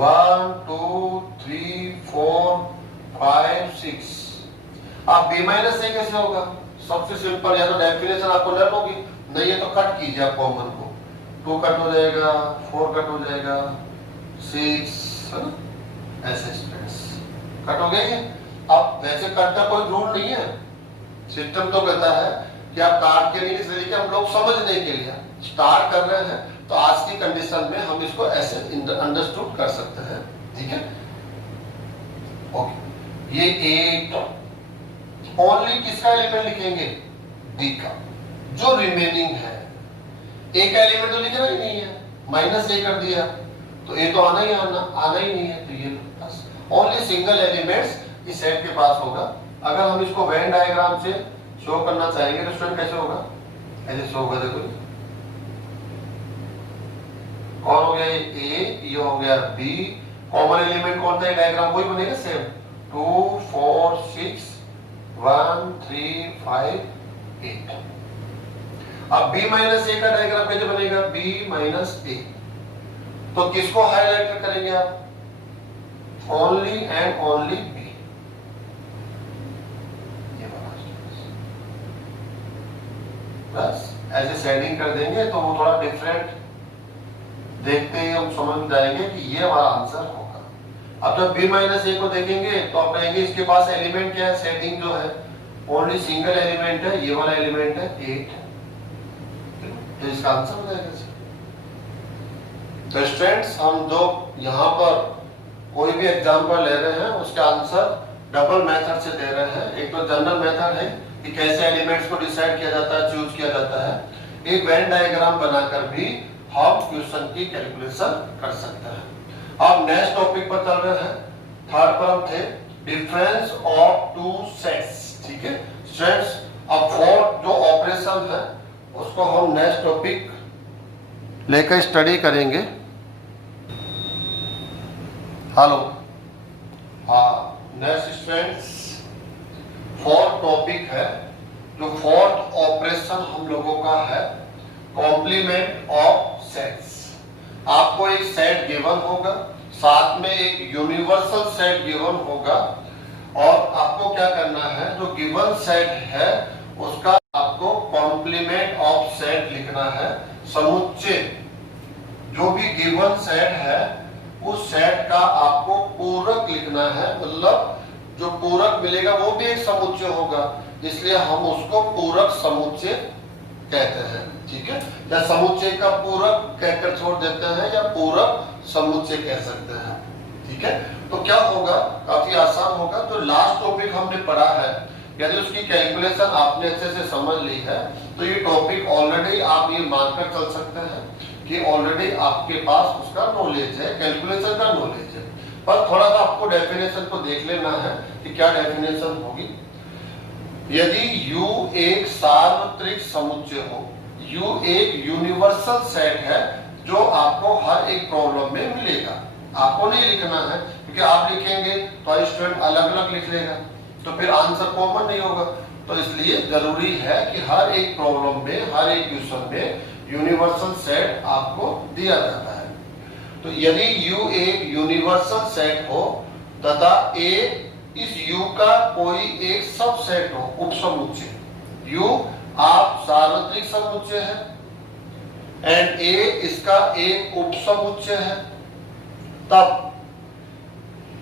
1 2 3 4 5 6। आप b माइनस ए कैसे होगा, सबसे सिंपल, या तो डेफिनेशन आपको लर्न होगी, नहीं है तो कट कीजिए आप कॉमन को, 2 कट हो जाएगा, 4 कट हो जाएगा, 6, है ना, ऐसे स्टूडेंट्स कट हो गया ये। अब वैसे कट का कोई रूल नहीं है, सिस्टम तो कहता है कि आप काट के नहीं, इसलिए कि हम लोग समझने के लिए स्टार्ट कर रहे हैं, तो आज की कंडीशन में हम इसको ऐसे अंडरस्टूड कर सकते हैं, ठीक है। ओके, ये 8 ओनली किसका एलिमेंट लिखेंगे, डी का, जो रिमेनिंग है। ए का एलिमेंट तो लिखना ही नहीं है, माइनस ए कर दिया तो ए तो आना ही नहीं है, तो ये बस ओनली सिंगल एलिमेंट्स इस सेट के पास होगा। अगर हम इसको वेन डायग्राम से शो करना चाहेंगे तो स्टूडेंट कैसे होगा, ऐसे शो होगा। देखो कौन हो गया ए, ये हो गया बी, कॉमन एलिमेंट कौन था, डायग्राम वही बनेगा सेम, 2 4 6 1 3 5 8। अब b माइनस ए का डायग्राम कैसे बनेगा, b माइनस ए, तो किसको हाईलाइट करेंगे आप, ओनली एंड ओनली b, ये बस ऐसे शेडिंग कर देंगे तो वो थोड़ा डिफरेंट देखते ही हम समझ में जाएंगे कि ये हमारा आंसर होगा। अब जब b माइनस ए को देखेंगे तो आप कहेंगे इसके पास एलिमेंट क्या है, सेटिंग जो है ओनली सिंगल एलिमेंट है, ये वाला एलिमेंट है 8, तो इसका आंसर हो जाएगा। तो स्टूडेंट्स हम जो यहाँ पर कोई भी एग्जांपल ले रहे हैं उसका आंसर डबल मेथड से दे रहे हैं। एक तो जनरल मेथड है कि कैसे एलिमेंट्स को डिसाइड किया जाता है, चूज किया जाता है। एक वेन डायग्राम बनाकर भी हम क्वेश्चन की कैलकुलेशन कर सकते हैं। अब नेक्स्ट टॉपिक पर चल रहे हैं, थर्ड पर हम थे डिफरेंस ऑफ टू सेट्स, ठीक है स्टूडेंट्स। अब फोर्थ जो ऑपरेशन है उसको हम नेक्स्ट टॉपिक लेकर स्टडी करेंगे। हेलो, हाँ नेक्स्ट स्टूडेंट्स फोर्थ टॉपिक है, जो फोर्थ ऑपरेशन हम लोगों का है कॉम्प्लीमेंट ऑफ सेट्स। आपको एक सेट गिवन होगा, साथ में एक यूनिवर्सल सेट गिवन होगा, और आपको क्या करना है, जो गिवन सेट है उसका आपको कॉम्प्लीमेंट ऑफ सेट लिखना है। समुच्चय जो भी गिवन सेट है उस सेट का आपको पूरक लिखना है, मतलब जो पूरक मिलेगा वो भी एक समुच्चय होगा, इसलिए हम उसको पूरक समुच्चय कहते हैं, ठीक है। या समुच्चय का पूरक कहकर छोड़ देते हैं, या पूरक समुच्चय कह सकते हैं, ठीक है। तो क्या होगा, काफी आसान होगा। तो लास्ट टॉपिक हमने पढ़ा है, यदि उसकी कैलकुलेशन आपने अच्छे से समझ ली है तो ये टॉपिक ऑलरेडी आप ये मानकर चल सकते हैं कि ऑलरेडी आपके पास उसका नॉलेज है, कैलकुलेशन का नॉलेज है। पर थोड़ा सा आपको डेफिनेशन को देख लेना है कि क्या डेफिनेशन होगी। यदि U एक सार्वत्रिक समुच्चय हो, U एक यूनिवर्सल सेट है जो आपको हर एक प्रॉब्लम में मिलेगा। आपको नहीं लिखना है, क्योंकि आप लिखेंगे तो स्टूडेंट अलग अलग लिख लेगा, तो फिर आंसर कॉमन नहीं होगा। तो इसलिए जरूरी है कि हर एक प्रॉब्लम में, हर एक क्वेश्चन में यूनिवर्सल सेट आपको दिया जाता है। तो यदि U एक यूनिवर्सल सेट हो तथा A इस U का कोई एक सबसेट हो, उपसमुच्चय, U आप सार्वत्रिक समुच्चय है एंड A इसका एक उपसमुच्चय है, तब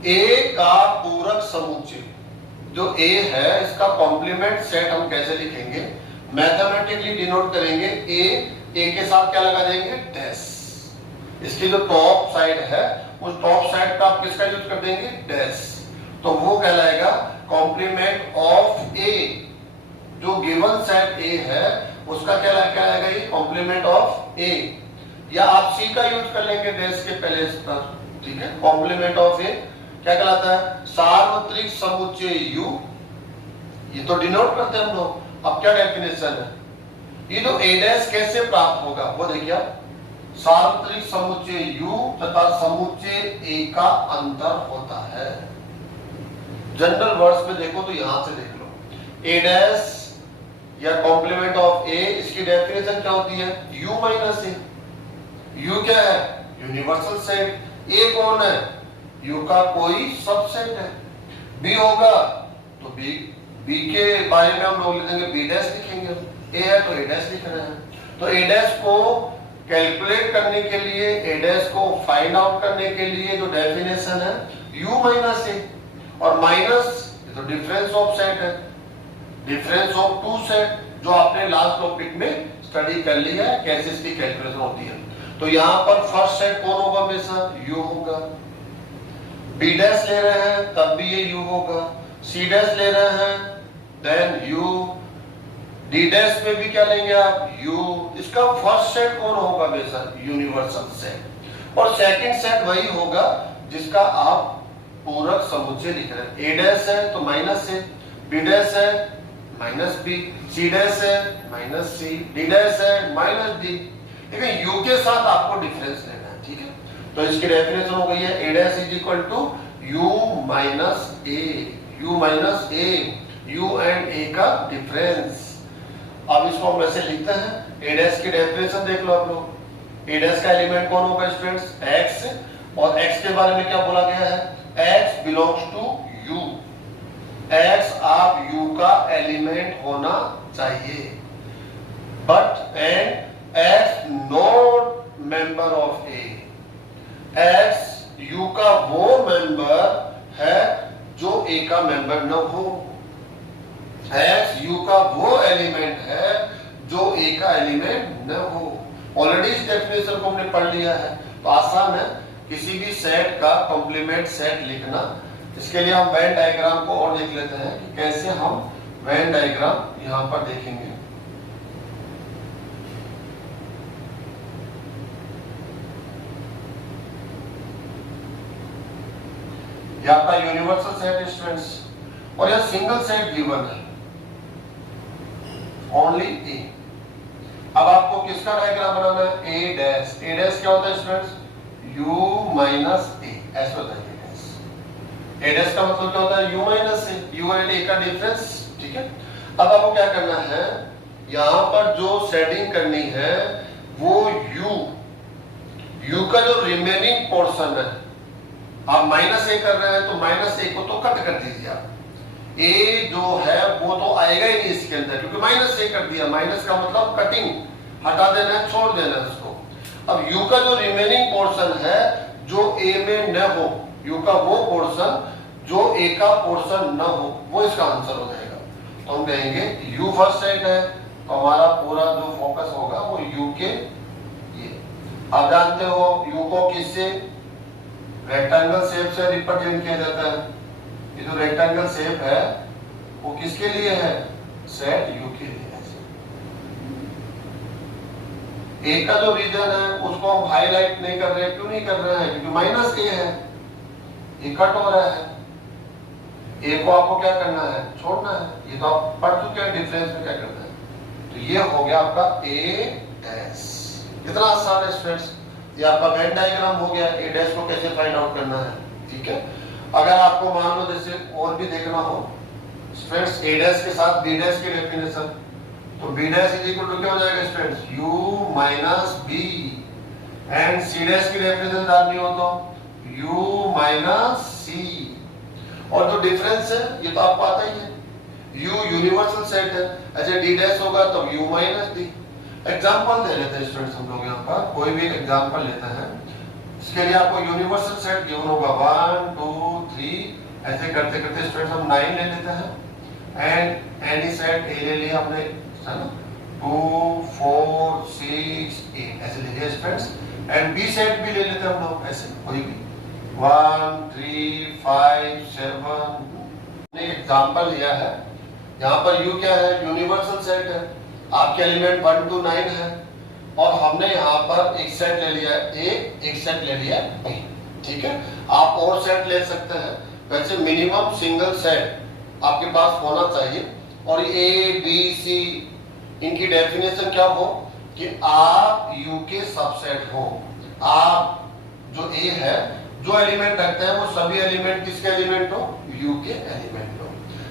A का पूरक समुच्चय जो A है इसका कॉम्प्लीमेंट सेट हम कैसे लिखेंगे, मैथमेटिकली डिनोट करेंगे। A के साथ क्या लगा देंगे, डैश। इसकी जो टॉप साइड है उस टॉप साइड का आप किसका यूज कर देंगे, डैश, तो वो कहलाएगा कॉम्प्लीमेंट ऑफ A। जो गिवन सेट A है उसका क्या आएगा, ये कॉम्प्लीमेंट ऑफ ए, या आप सी का यूज कर लेंगे डैश के पहले पर, ठीक है। कॉम्प्लीमेंट ऑफ ए क्या कहलाता है, सार्वत्रिक समुच्चय यू, ये तो डिनोट करते हैं हम लोग। अब क्या डेफिनेशन है, ये जो ए डैश कैसे प्राप्त होगा वो देखिए आप, सार्वत्रिक समुच्चय U तथा समुच्चय A का अंतर होता है। जनरल वर्ड्स में देखो तो यहां से देख लो, A डैश या कॉम्प्लीमेंट ऑफ A, इसकी डेफिनेशन क्या होती है, U माइनस A। U क्या है, यूनिवर्सल सेट। A कौन है, U का कोई सबसेट है। B होगा तो B के बारे में हम लोग लिखेंगे B डैश लिखेंगे, A है तो A डैश लिख रहे हैं। तो A डैश को कैलकुलेट करने के लिए, A डैश को फाइंड आउट करने के लिए जो डेफिनेशन है U माइनस A, और माइनस तो डिफरेंस ऑफ सेट है, डिफरेंस ऑफ टू सेट, जो आपने लास्ट टॉपिक में स्टडी कर लिया है कैसे इसकी कैलकुलेशन होती है। तो यहाँ पर फर्स्ट सेट कौन होगा, हमेशा U होगा। B डैश ले रहे हैं तब भी ये U होगा, C डैश ले रहे हैं देन U, D डैश में भी क्या लेंगे आप, U। इसका फर्स्ट सेट कौन होगा, हमेशा यूनिवर्सल सेट। और सेकंड सेट वही होगा जिसका आप पूरक समुच्चय लिख रहे हैं। A डैश है तो माइनस A, B डैश है माइनस B, C डैश है माइनस C, D डैश है माइनस D। लेकिन U के साथ आपको डिफरेंस लेना है, ठीक है। तो इसकी डेफिनेशन हो गई है A dash is equal to U minus A, U minus A, U and A का डिफरेंस। अब इसको हम ऐसे लिखते हैं, A डैश की डेफिनेशन देख लो आप लोग। A डैश का एलिमेंट कौन होगा स्टूडेंट्स, X, और X के बारे में क्या बोला गया है, X belongs to U, X आप U का एलिमेंट होना चाहिए, but and X not member of A, X U का वो मेंबर है जो A का मेंबर न हो, X U का वो एलिमेंट है जो A का एलिमेंट न हो। ऑलरेडी इस डेफिनेशन को हमने पढ़ लिया है, तो आसान है किसी भी सेट का कॉम्प्लीमेंट सेट लिखना। इसके लिए हम वेन डायग्राम को और देख लेते हैं कि कैसे हम वेन डायग्राम यहां पर देखेंगे। यह आपका यूनिवर्सल सेट स्टूडेंट्स, और यह सिंगल सेट गिवन है, ओनली A। अब आपको किसका डायग्राम बनाना है, A डैश। A डैश क्या होता है स्टूडेंट्स, U माइनस A, ऐसा होता है A डैश। A डैश का मतलब क्या होता है, U minus A, U and A का डिफरेंस, ठीक है। अब आपको क्या करना है, यहां पर जो सेटिंग करनी है वो U का जो रिमेनिंग पोर्शन है, आप माइनस A कर रहे हैं तो माइनस A को तो कट कर दीजिए आप, A जो है वो तो आएगा ही नहीं इसके अंदर, क्योंकि माइनस A कर दिया। माइनस का मतलब कटिंग, हटा देना है, छोड़ देना है उसको। अब U का जो रिमेनिंग पोर्शन है जो A में न हो, U का वो पोर्शन जो A का पोर्शन न हो, वो इसका आंसर हो जाएगा। तो हम कहेंगे U फर्स्ट सेट है, तो हमारा पूरा जो फोकस होगा वो U के ये। आप जानते हो U को किससे, रेक्टेंगल शेप से रिप्रेजेंट किया जाता है। ये जो रेक्टेंगल शेप है वो किसके लिए है, सेट U के लिए है। A का जो रीजन है उसको हम हाईलाइट नहीं कर रहे, क्यों नहीं कर रहे हैं, क्योंकि माइनस A है, ये कट हो रहा है। A को आपको क्या करना है, छोड़ना है। ये तो आप पढ़ चुके हैं डिफरेंस में क्या करना है। तो ये हो गया आपका A डैश। कितना आसान है स्टूडेंट्स, ये आपका वेन डायग्राम हो गया। A डैश को कैसे फाइंड आउट करना है, ठीक है। अगर आपको मान लो जैसे और भी देखना हो स्टूडेंट्स, A डैश के साथ B डैश की डेफिनेशन, तो B dash is equal to क्या हो जाएगा students, U minus B, and C dash की डेफिनेशन जाननी हो तो U माइनस C। और जो डिफरेंस है ये तो आपको आता ही है, U यूनिवर्सल सेट है, ऐसे D डैश होगा तो U माइनस D। एग्जांपल दे लेते हैं स्टूडेंट्स हम लोग यहाँ पर, कोई भी एग्जांपल लेते हैं। इसके लिए आपको यूनिवर्सल सेट गिवन होगा 1 2 3, ऐसे करते करते स्टूडेंट्स हम 9 ले लेते हैं, एंड एनी सेट A ले लिया हमने, है ना, 2 4 6 8 ऐसे ले लिया स्टूडेंट्स, एंड B सेट भी ले लेते हैं हम लोग ऐसे, कोई भी 1 3 5 7। ने एग्जांपल लिया है, यहाँ पर U क्या है, यूनिवर्सल सेट है, आपके एलिमेंट 1 to 9 है और हमने यहाँ पर एक सेट ले लिया है ए, एक सेट ले लिया है बी, ठीक है। आप और सेट ले सकते हैं, वैसे मिनिमम सिंगल सेट आपके पास होना चाहिए। और ए बी सी इनकी डेफिनेशन क्या हो कि आप यू के सबसेट हो। आप जो ए है, जो एलिमेंट रखते हैं वो सभी एलिमेंट किसके एलिमेंट हो, यू के एलिमेंट हो।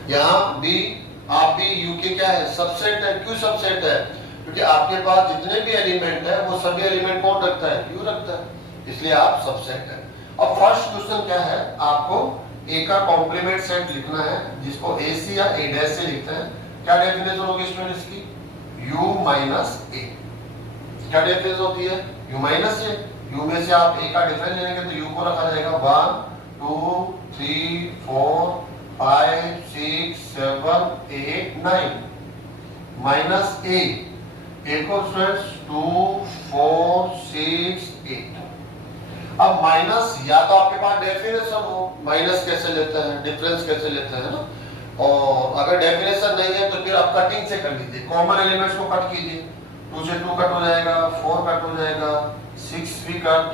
यहाँ बी आप भी यू के क्या है, सबसेट है। क्यों सबसेट है, क्योंकि आपके पास जितने भी एलिमेंट है वो सभी एलिमेंट कौन रखता है, यू रखता है, इसलिए आप सबसेट है। अब फर्स्ट क्वेश्चन क्या है, आपको ए का कॉम्प्लीमेंट सेट लिखना है जिसको ए सी या ए डैश से लिखते हैं। क्या डेफिनेशन होगी स्टूडेंट इसकी, यू माइनस ए। क्या डेफिनेशन होती है, यू माइनस ए। यू में से आप ए का डिफरेंस लेंगे तो यू को रखा जाएगा 1 2 3 4 5 6 7 8 9 माइनस ए। ए को स्टूडेंट्स 2 4 6 8। अब माइनस या तो आपके पास डेफिनेशन हो, माइनस कैसे लेते हैं, डिफरेंस कैसे लेते हैं ना। और अगर डेफिनेशन नहीं है तो फिर आप कटिंग से कर लीजिए, कॉमन एलिमेंट्स को कट कीजिए। 2 से 2 कट हो जाएगा, 4 कट हो जाएगा, 6 भी कट,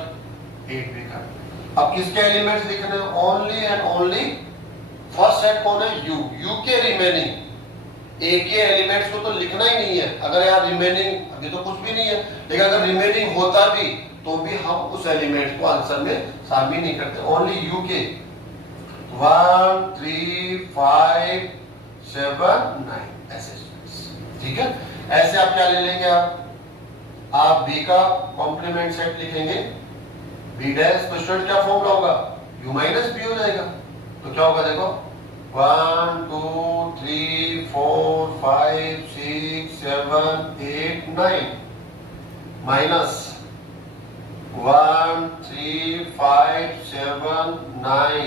8 भी कट। अब किसके एलिमेंट्स लिखने हैं, only and only first set कौन है, यू। यू के रिमेनिंग ए के एलिमेंट्स को तो लिखना ही नहीं है। अगर यार रिमेनिंग अभी तो कुछ भी नहीं है, लेकिन अगर रिमेनिंग होता भी तो भी हम उस एलिमेंट को आंसर में शामिल नहीं करते। ओनली यू के 1 3 5 7 9 ऐसे, ठीक है। ऐसे आप क्या ले लेंगे, आप बी का कॉम्प्लीमेंट सेट लिखेंगे, बी डैश, तो स्टूडेंट क्या फॉर्मूला होगा, यू माइनस बी हो जाएगा। तो क्या होगा देखो, 1 2 3 4 5 6 7 8 9 माइनस 1 3 5 7 9,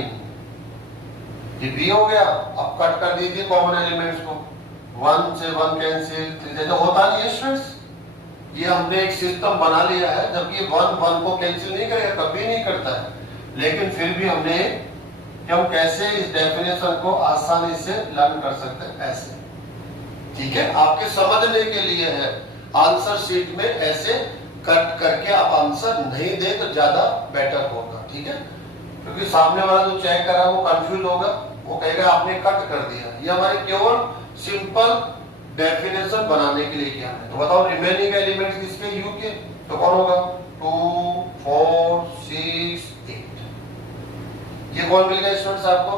ये बी हो गया। अब कट कर दीजिए कॉमन एलिमेंट्स को, 1 से 1 कैंसिल, 3 से होता नहीं है स्टूडेंट्स, ये हमने एक सिस्टम बना लिया है, जबकि 1 1 को कैंसिल नहीं करेगा, कभी नहीं करता है। लेकिन फिर भी हमने कि हम कैसे इस डेफिनेशन को आसानी से लर्न कर सकते हैं, ऐसे, ठीक है। आपके समझने के लिए है, आंसर शीट में ऐसे कट करके आप आंसर नहीं दे तो ज्यादा बेटर होगा, ठीक है। क्योंकि सामने वाला जो चेक कर रहा है वो कंफ्यूज होगा, वो कहेगा आपने कट कर दिया। ये हमारे केवल सिंपल डेफिनेशन बनाने के लिए किया है। तो बताओ रिमेनिंग एलिमेंट्स किसके, यू के, तो कौन होगा, 2 4 6 8। ये कौन मिल गया स्टूडेंट्स आपको,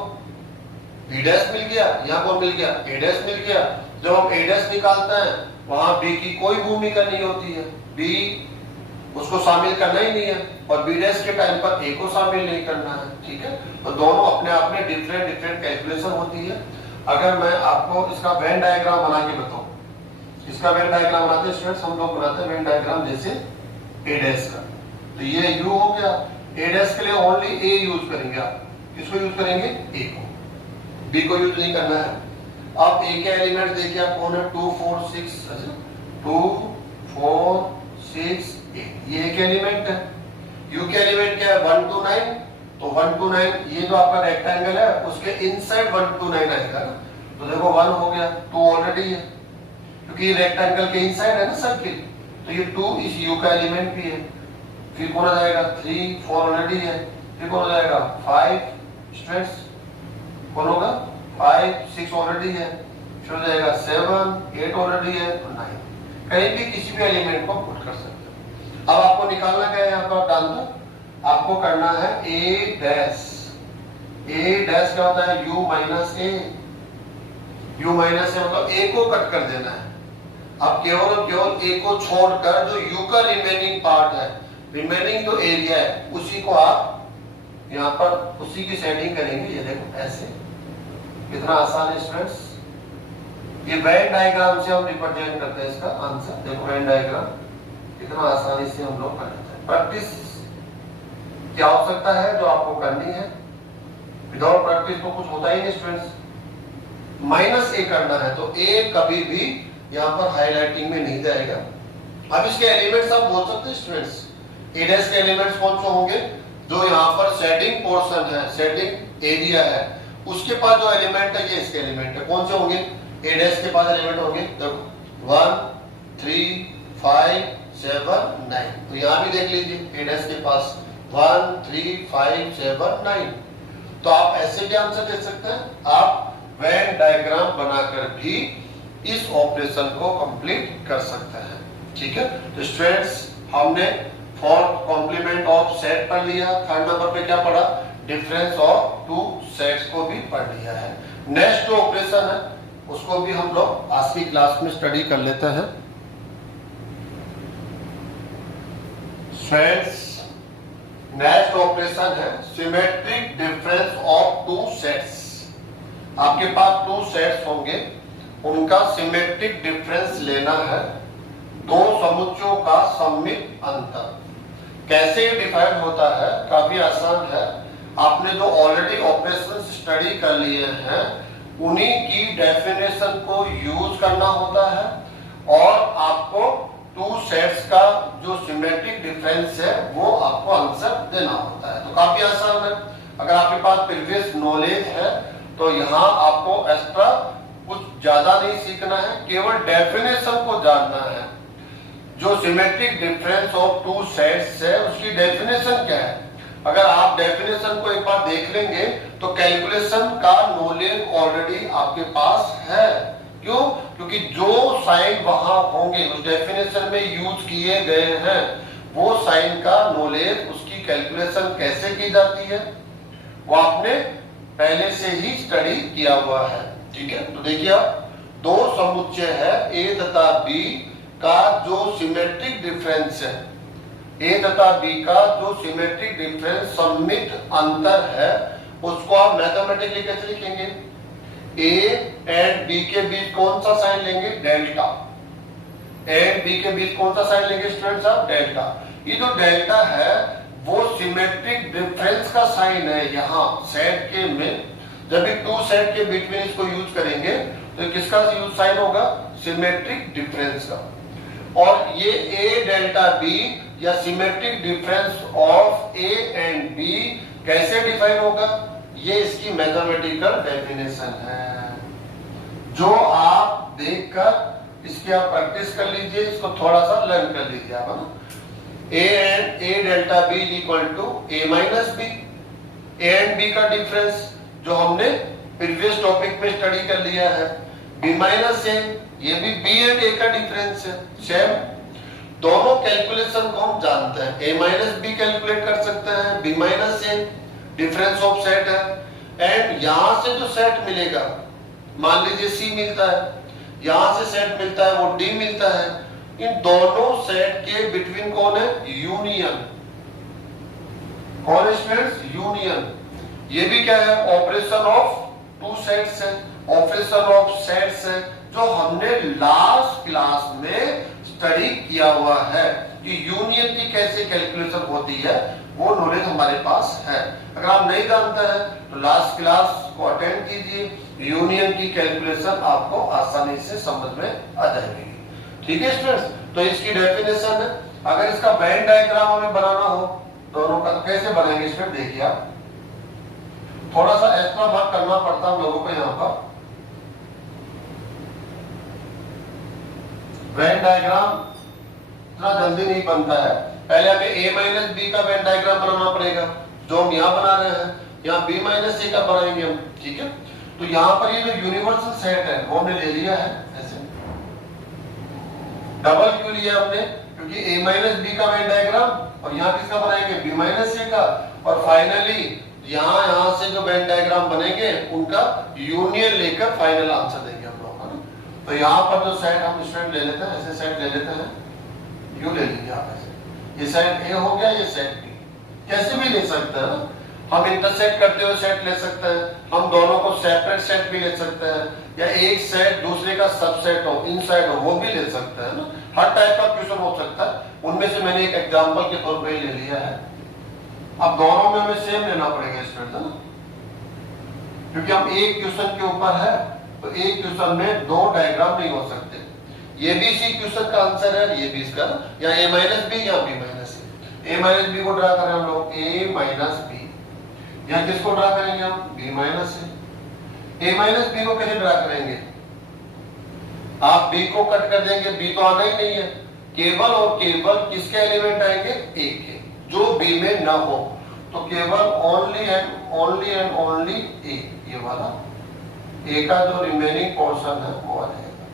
बी डैश मिल गया। यहाँ कौन मिल गया, ए डैश मिल गया। जब हम ए डैश निकालते हैं वहां बी की कोई भूमिका नहीं होती है, बी उसको शामिल करना ही नहीं है, और बी डैश के टाइम पर ए को शामिल नहीं करना है, ठीक है। तो दोनों अपने आप में डिफरेंट कैलकुलेशन होती है। अगर मैं आपको इसका वेन डायग्राम बना के बताऊं, इसका वेन डायग्राम बनाते स्टूडेंट्स, हम लोग बनाते हैं वेन डायग्राम जैसे ए डैश का। तो ये यू हो गया, ए डैश के लिए ओनली ए यूज करेंगे। आप किसको यूज करेंगे, ए को, बी को यूज नहीं करना है। अब ए के एलिमेंट देखिए आप कौन है, 2 4 6 2 4 6 8, ये एक एलिमेंट है। यू के एलिमेंट क्या है, 1 to 9, तो 1 to 9 ये जो आपका रेक्टेंगल है उसके इनसाइड 1 to 9 आएगा ना। तो देखो 1 हो गया, 2 ऑलरेडी है क्योंकि रेक्टेंगल के इनसाइड है ना सर्किल, तो ये 2 इस यू का एलिमेंट भी है। फिर कौन आ जाएगा, 3 4 ऑलरेडी है, फिर कौन आ जाएगा 5 स्टूडेंट्स, कौन होगा 5 6 ऑलरेडी है, फिर हो जाएगा 7 8 ऑलरेडी है, और 9। कहीं भी किसी भी एलिमेंट को पुट कर सकते हैं। अब आपको निकालना क्या है, यहाँ पर डाल दो, आपको करना है ए डैश। ए डैश क्या होता है, U minus A. U minus A मतलब ए को कट कर देना है। अब केवल और केवल ए को छोड़कर जो यू का रिमेनिंग पार्ट है, रिमेनिंग जो एरिया है, उसी को आप यहाँ पर उसी की सेटिंग करेंगे। ये देखो ऐसे, कितना आसान है स्टूडेंट्स। ये वेन डायग्राम से हम रिप्रेजेंट करते हैं इसका आंसर। देखो वेन डायग्राम कितना आसानी से हम लोग कर लेते हैं। प्रैक्टिस की आवश्यकता है जो आपको करनी है, विदाउट प्रैक्टिस तो कुछ होता ही नहीं स्टूडेंट्स। माइनस ए करना है तो ए कभी भी यहाँ पर हाईलाइटिंग में नहीं जाएगा। अब इसके एलिमेंट्स आप बोल सकते हैं स्टूडेंट्स, ए डैश के एलिमेंट्स कौन से होंगे, जो यहाँ पर शेडिंग पोर्शन है, शेडिंग एरिया है, उसके पास जो एलिमेंट है ये इसके एलिमेंट है। कौन से होंगे, ए डैश के पास एलिमेंट होंगे, देखो 1 3 5 7 9। तो यहाँ भी देख लीजिए ए डैश के पास 1 3 5 7 9। तो आप ऐसे भी आंसर दे सकते हैं, आप वेन डायग्राम बनाकर भी इस ऑपरेशन को कंप्लीट कर सकते हैं। ठीक है, तो स्टूडेंट्स हमने फोर्थ कॉम्प्लीमेंट ऑफ सेट पढ़ लिया। थर्ड नंबर पे क्या पढ़ा, डिफरेंस ऑफ टू सेट्स को भी पढ़ लिया है। नेक्स्ट जो ऑपरेशन है उसको भी हम लोग आज की क्लास में स्टडी कर लेते हैं। फ्रेंड्स नेक्स्ट ऑपरेशन है symmetric difference of two sets. आपके पास टू सेट्स होंगे, उनका सिमेट्रिक डिफरेंस लेना है, दो समुच्चयों का सममित अंतर। कैसे डिफाइन होता है, काफी आसान है। आपने जो ऑलरेडी ऑपरेशन स्टडी कर लिए हैं उन्हीं की डेफिनेशन को यूज करना होता है और आपको टू सेट्स का जो सिमेट्रिक डिफरेंस है वो आपको आंसर देना होता है। तो काफी आसान है। अगर आपके पास प्रीवियस नॉलेज है तो यहाँ आपको एक्स्ट्रा कुछ ज्यादा नहीं सीखना है, केवल डेफिनेशन को जानना है। जो symmetric difference of two sets है उसकी डेफिनेशन क्या है। अगर आप डेफिनेशन को एक बार देख लेंगे तो कैलकुलेशन का नॉलेज ऑलरेडी आपके पास है। क्यों? क्योंकि जो साइन वहां होंगे उस डेफिनेशन में यूज किए गए हैं वो साइन का नॉलेज, उसकी कैलकुलेशन कैसे की जाती है वो आपने पहले से ही स्टडी किया हुआ है। ठीक है, तो देखिए आप दो समुच्चय है ए तथा बी का जो सिमेट्रिक डिफरेंस है, ए तथा बी का जो सिमेट्रिक डिफरेंस सममित अंतर है उसको आप मैथमेटिकली कैसे लिखेंगे। ए एंड बी के बीच कौन सा साइन लेंगे, डेल्टा। एंड बी के बीच कौन सा साइन लेंगे स्टूडेंट्स आप, डेल्टा। ये जो डेल्टा है वो सिमेट्रिक डिफरेंस का साइन है। यहाँ सेट के में जब भी टू सेट के बीच में इसको यूज करेंगे तो किसका यूज साइन होगा, सिमेट्रिक डिफरेंस का। और ये ए डेल्टा बी या symmetric difference of A and B कैसे डिफाइन होगा, ये इसकी मैथमेटिकल डेफिनेशन है जो आप देखकर इसकी आप प्रैक्टिस कर लीजिए, इसको थोड़ा सा लर्न कर लीजिए आप, है ना। A and A delta B is equal to A minus B. A and B का डिफरेंस जो हमने प्रीवियस टॉपिक में स्टडी कर लिया है, बी माइनस ए, ये भी बी एंड ए का डिफरेंस है सेम। दोनों कैलकुलेशन को हम जानते हैं, ए माइनस बी कैलकुलेट कर सकते हैं, B minus A difference of set है। एंड यहां से जो सेट मिलेगा, मान लीजिए सी मिलता है, यहां से सेट मिलता है वो डी मिलता है, इन दोनों सेट के बिटवीन कौन है, यूनियन। कौन है स्टूडेंट्स, यूनियन। ये भी क्या है, ऑपरेशन ऑफ टू सेट्स है, ऑपरेशन ऑफ सेट्स है जो हमने लास्ट क्लास में स्टडी किया हुआ है कि यूनियन की कैसे कैलकुलेशन होती है, वो नॉलेज हमारे पास है। अगर आप नहीं जानते हैं तो लास्ट क्लास को अटेंड कीजिए, यूनियन की कैलकुलेशन आपको आसानी से समझ में आ जाएगी। ठीक है स्टूडेंट्स, तो इसकी डेफिनेशन है। अगर इसका वेन डायग्राम हमें बनाना हो दोनों का तो कैसे बनाएंगे स्टूडेंट, देखिए आप थोड़ा सा एक्स्ट्रा वर्क करना पड़ता है लोगों को यहाँ पर। वेन डायग्राम इतना जल्दी नहीं बनता है, पहले हमें a माइनस बी का वेन डायग्राम बनाना पड़ेगा जो हम यहाँ बना रहे हैं, यहाँ b माइनस ए का बनाएंगे हम। ठीक है, तो यहाँ पर ये जो यूनिवर्सल सेट है वो हमने ले लिया है ऐसे। डबल क्यों लिया हमने, क्योंकि a माइनस बी का वेन डायग्राम और यहाँ किसका बनाएंगे, b माइनस ए का, और फाइनली यहाँ से जो वेन डायग्राम बनेंगे उनका यूनियन लेकर फाइनल आंसर देंगे हम लोग, है ना। तो यहाँ पर जो सेट हम स्टूडेंट ले लेते हैं, ऐसे सेट ले लेते हैं, यू ले लीजिए आप ऐसे, ये सेट ए हो गया, ये सेट बी, कैसे भी ले सकते हैं ना। हम इंटरसेक्ट करते हुए सेट ले सकते हैं, हम दोनों को सेपरेट सेट भी ले सकते हैं, या एक सेट दूसरे का सबसेट हो, इनसाइड हो, वो भी ले सकते हैं ना। हर टाइप का क्वेश्चन हो सकता है, उनमें से मैंने एक एग्जांपल के तौर पे ले लिया है। अब दोनों में हमें सेम लेना पड़ेगा स्टूडेंट, है ना, क्योंकि हम एक क्वेश्चन के ऊपर है तो एक क्वेश्चन में दो डायग्राम नहीं हो सकते। ये भी इसी क्वेश्चन का आंसर है, ये भी इसका, या a माइनस बी या b minus A. a minus B को ड्रा करें हम लोग, a माइनस बी, या किसको ड्रा करेंगे हम, b minus A. a minus B को कैसे ड्रा करेंगे, आप बी को कट कर देंगे, बी तो आना ही नहीं है, केवल और केवल किसके एलिमेंट आएंगे, ए के, जो बी में ना हो। तो केवल ओनली एंड ओनली ए, ये वाला ए का जो रिमेनिंग पोर्शन है वो आ जाएगा।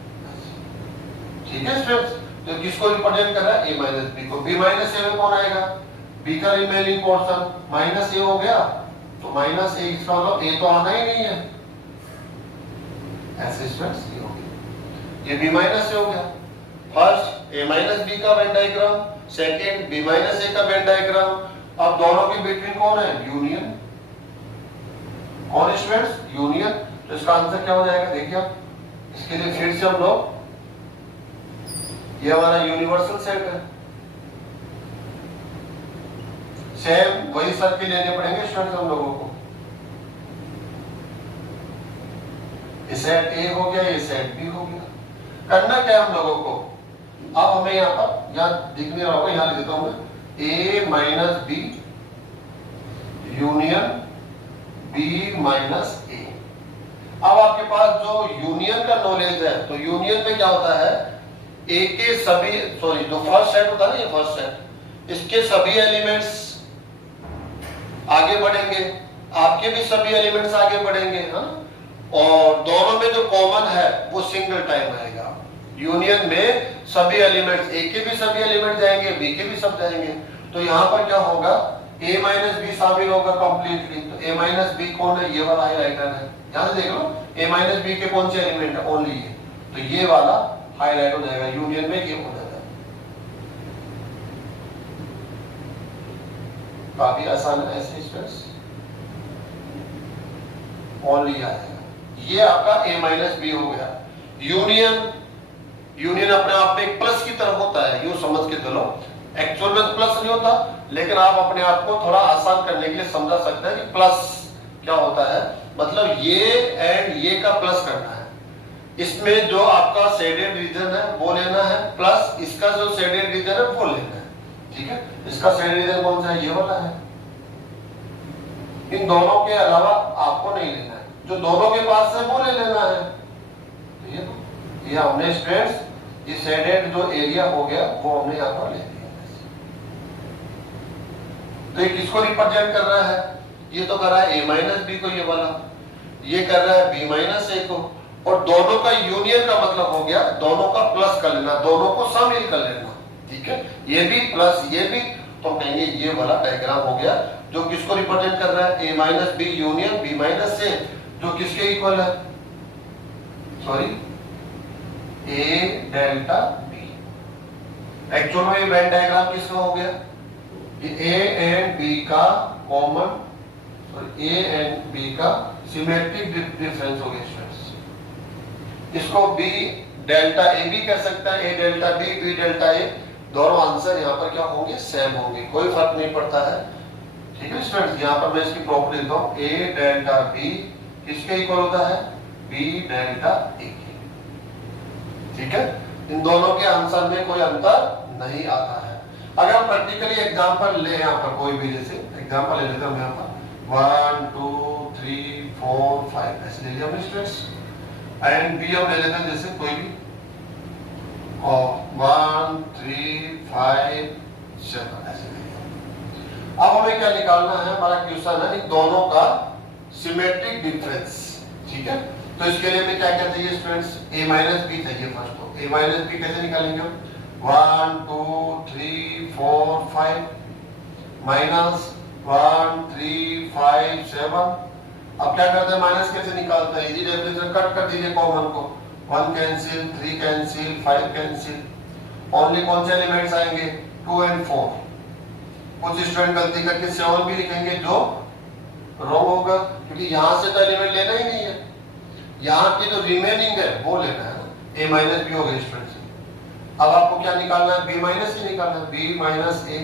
ठीक है स्टूडेंट्स, तो किसको रिप्रेजेंट कर रहा है, ए माइनस बी को। बी माइनस ए में कौन आएगा, बी का रिमेनिंग पोर्शन, माइनस ए हो गया तो माइनस ए, इसका मतलब ए तो आना ही नहीं है, ऐसे स्टूडेंट्स ये हो गया, ये बी माइनस ए हो गया। फर्स्ट ए माइनस बी का Venn diagram, second B minus A का वेन डायग्राम। अब दोनों के बिटवीन कौन है, यूनियन, कौन स्टूडेंट्स, यूनियन। तो इसका आंसर क्या हो जाएगा, देखिए आप, इसके लिए फिर से हम लोग, ये हमारा यूनिवर्सल सेट है, सेम वही सर्किल लेने पड़ेंगे स्टूडेंट्स हम लोगों को। ये सेट ए हो गया, ये सेट बी हो गया। करना क्या है हम लोगों को, अब हमें यहाँ पर, यहाँ दिख नहीं रहा होगा, यहाँ लिख देता हूं मैं, A minus B union B minus A. अब आपके पास जो यूनियन का नॉलेज है, तो यूनियन में क्या होता है, ए के सभी, सॉरी जो फर्स्ट सेट होता है ना, ये फर्स्ट सेट, इसके सभी एलिमेंट्स आगे बढ़ेंगे, आपके भी सभी एलिमेंट्स आगे बढ़ेंगे, हाँ, और दोनों में जो कॉमन है वो सिंगल टाइम आएगा। यूनियन में सभी एलिमेंट्स, ए के भी सभी एलिमेंट जाएंगे, बी के भी सब जाएंगे। तो यहाँ पर क्या होगा, ए माइनस बी शामिल होगा कंप्लीटली। तो ए माइनस बी कौन है, ये वाला हाईलाइटर है, यहाँ से देख लो, ए माइनस बी के कौन से एलिमेंट है, ओनली ये, तो ये वाला हाईलाइट हो जाएगा, यूनियन में ये हो जाएगा। काफी आसान है, ऐसे स्पेस ओनली आएगा। ये आपका ए माइनस बी हो गया। यूनियन अपने आप में एक प्लस की तरह होता है, यूं समझ के चलो, एक्चुअल में प्लस नहीं होता, लेकिन आप अपने आप को थोड़ा आसान करने के लिए समझा सकते हैं कि प्लस क्या होता है, मतलब ये एंड ये का प्लस करना है। इसमें जो आपका शेडेड रीजन है वो लेना है, प्लस इसका जो शेडेड रीजन है वो लेना है। ठीक है, इसका शेडेड रीजन कौन सा है, ये वाला है। इन दोनों के अलावा आपको नहीं लेना है, जो दोनों के पास है वो ले लेना है। तो ये हमने स्टूडेंट्स, ये शेडेड जो एरिया हो गया वो हमने यहाँ पर ले लिया। तो ये किसको रिप्रेजेंट कर रहा है, ये तो कर रहा है ए माइनस बी को, ये वाला, ये कर रहा है बी माइनस ए को, और दोनों का यूनियन का मतलब हो गया दोनों का प्लस कर लेना, दोनों को शामिल कर लेना। ठीक है, ये भी प्लस ये भी, तो कहेंगे ये वाला डायग्राम हो गया जो किसको रिप्रेजेंट कर रहा है, A minus B union B minus A, जो किसके इक्वल है, sorry A delta B. Actual में ये वेन डायग्राम किसका हो गया, ए एंड बी का common, sorry A and B का सिमेट्रिक डिफरेंस हो गया। इसको बी डेल्टा ए भी कह सकता है, ए delta B B delta A, दोनों आंसर यहाँ पर क्या होंगे, सेम होंगे, कोई फर्क नहीं पड़ता है। ठीक है स्टूडेंट्स, यहाँ पर मैं इसकी प्रॉपर्टी देता हूँ, ए डेल्टा बी किसके इक्वल होता है, बी डेल्टा ए के। ठीक है, इन दोनों के आंसर में कोई अंतर नहीं आता है। अगर हम प्रैक्टिकली एग्जांपल ले, यहाँ पर कोई भी जैसे एग्जांपल ले लेते हैं, यहाँ पर 1 2 3 4 5 ऐसे ले लिया हमने स्टूडेंट्स, एंड बी हम ले लेते हैं जैसे कोई भी, और 1 3 5 7 ऐसे ले लिया। अब हमें क्या निकालना है, हमारा क्वेश्चन है इन दोनों का सिमेट्रिक डिफरेंस। ठीक है, तो इसके लिए हमें क्या क्या चाहिए स्टूडेंट्स, ए माइनस बी चाहिए फर्स्ट। तो ए माइनस बी कैसे निकालेंगे हम, 1 2 3 4 5 माइनस 1 3 5 7। अब क्या करते हैं, माइनस कैसे निकालते हैं, इजी डेफिनेशन, कट कर दीजिए कॉमन को, 1 कैंसिल 3 कैंसिल 5 कैंसिल, ओनली कौन से एलिमेंट्स आएंगे, 2 एंड 4। कुछ स्टूडेंट गलती करके 7 भी लिखेंगे जो रॉन्ग होगा, क्योंकि यहाँ से तो एलिमेंट लेना ही नहीं है, यहाँ की जो रिमेनिंग है वो लेना है ना, ए माइनस बी हो गया स्टूडेंट। अब आपको क्या निकालना है, बी माइनस ही निकालना है, बी माइनस ए।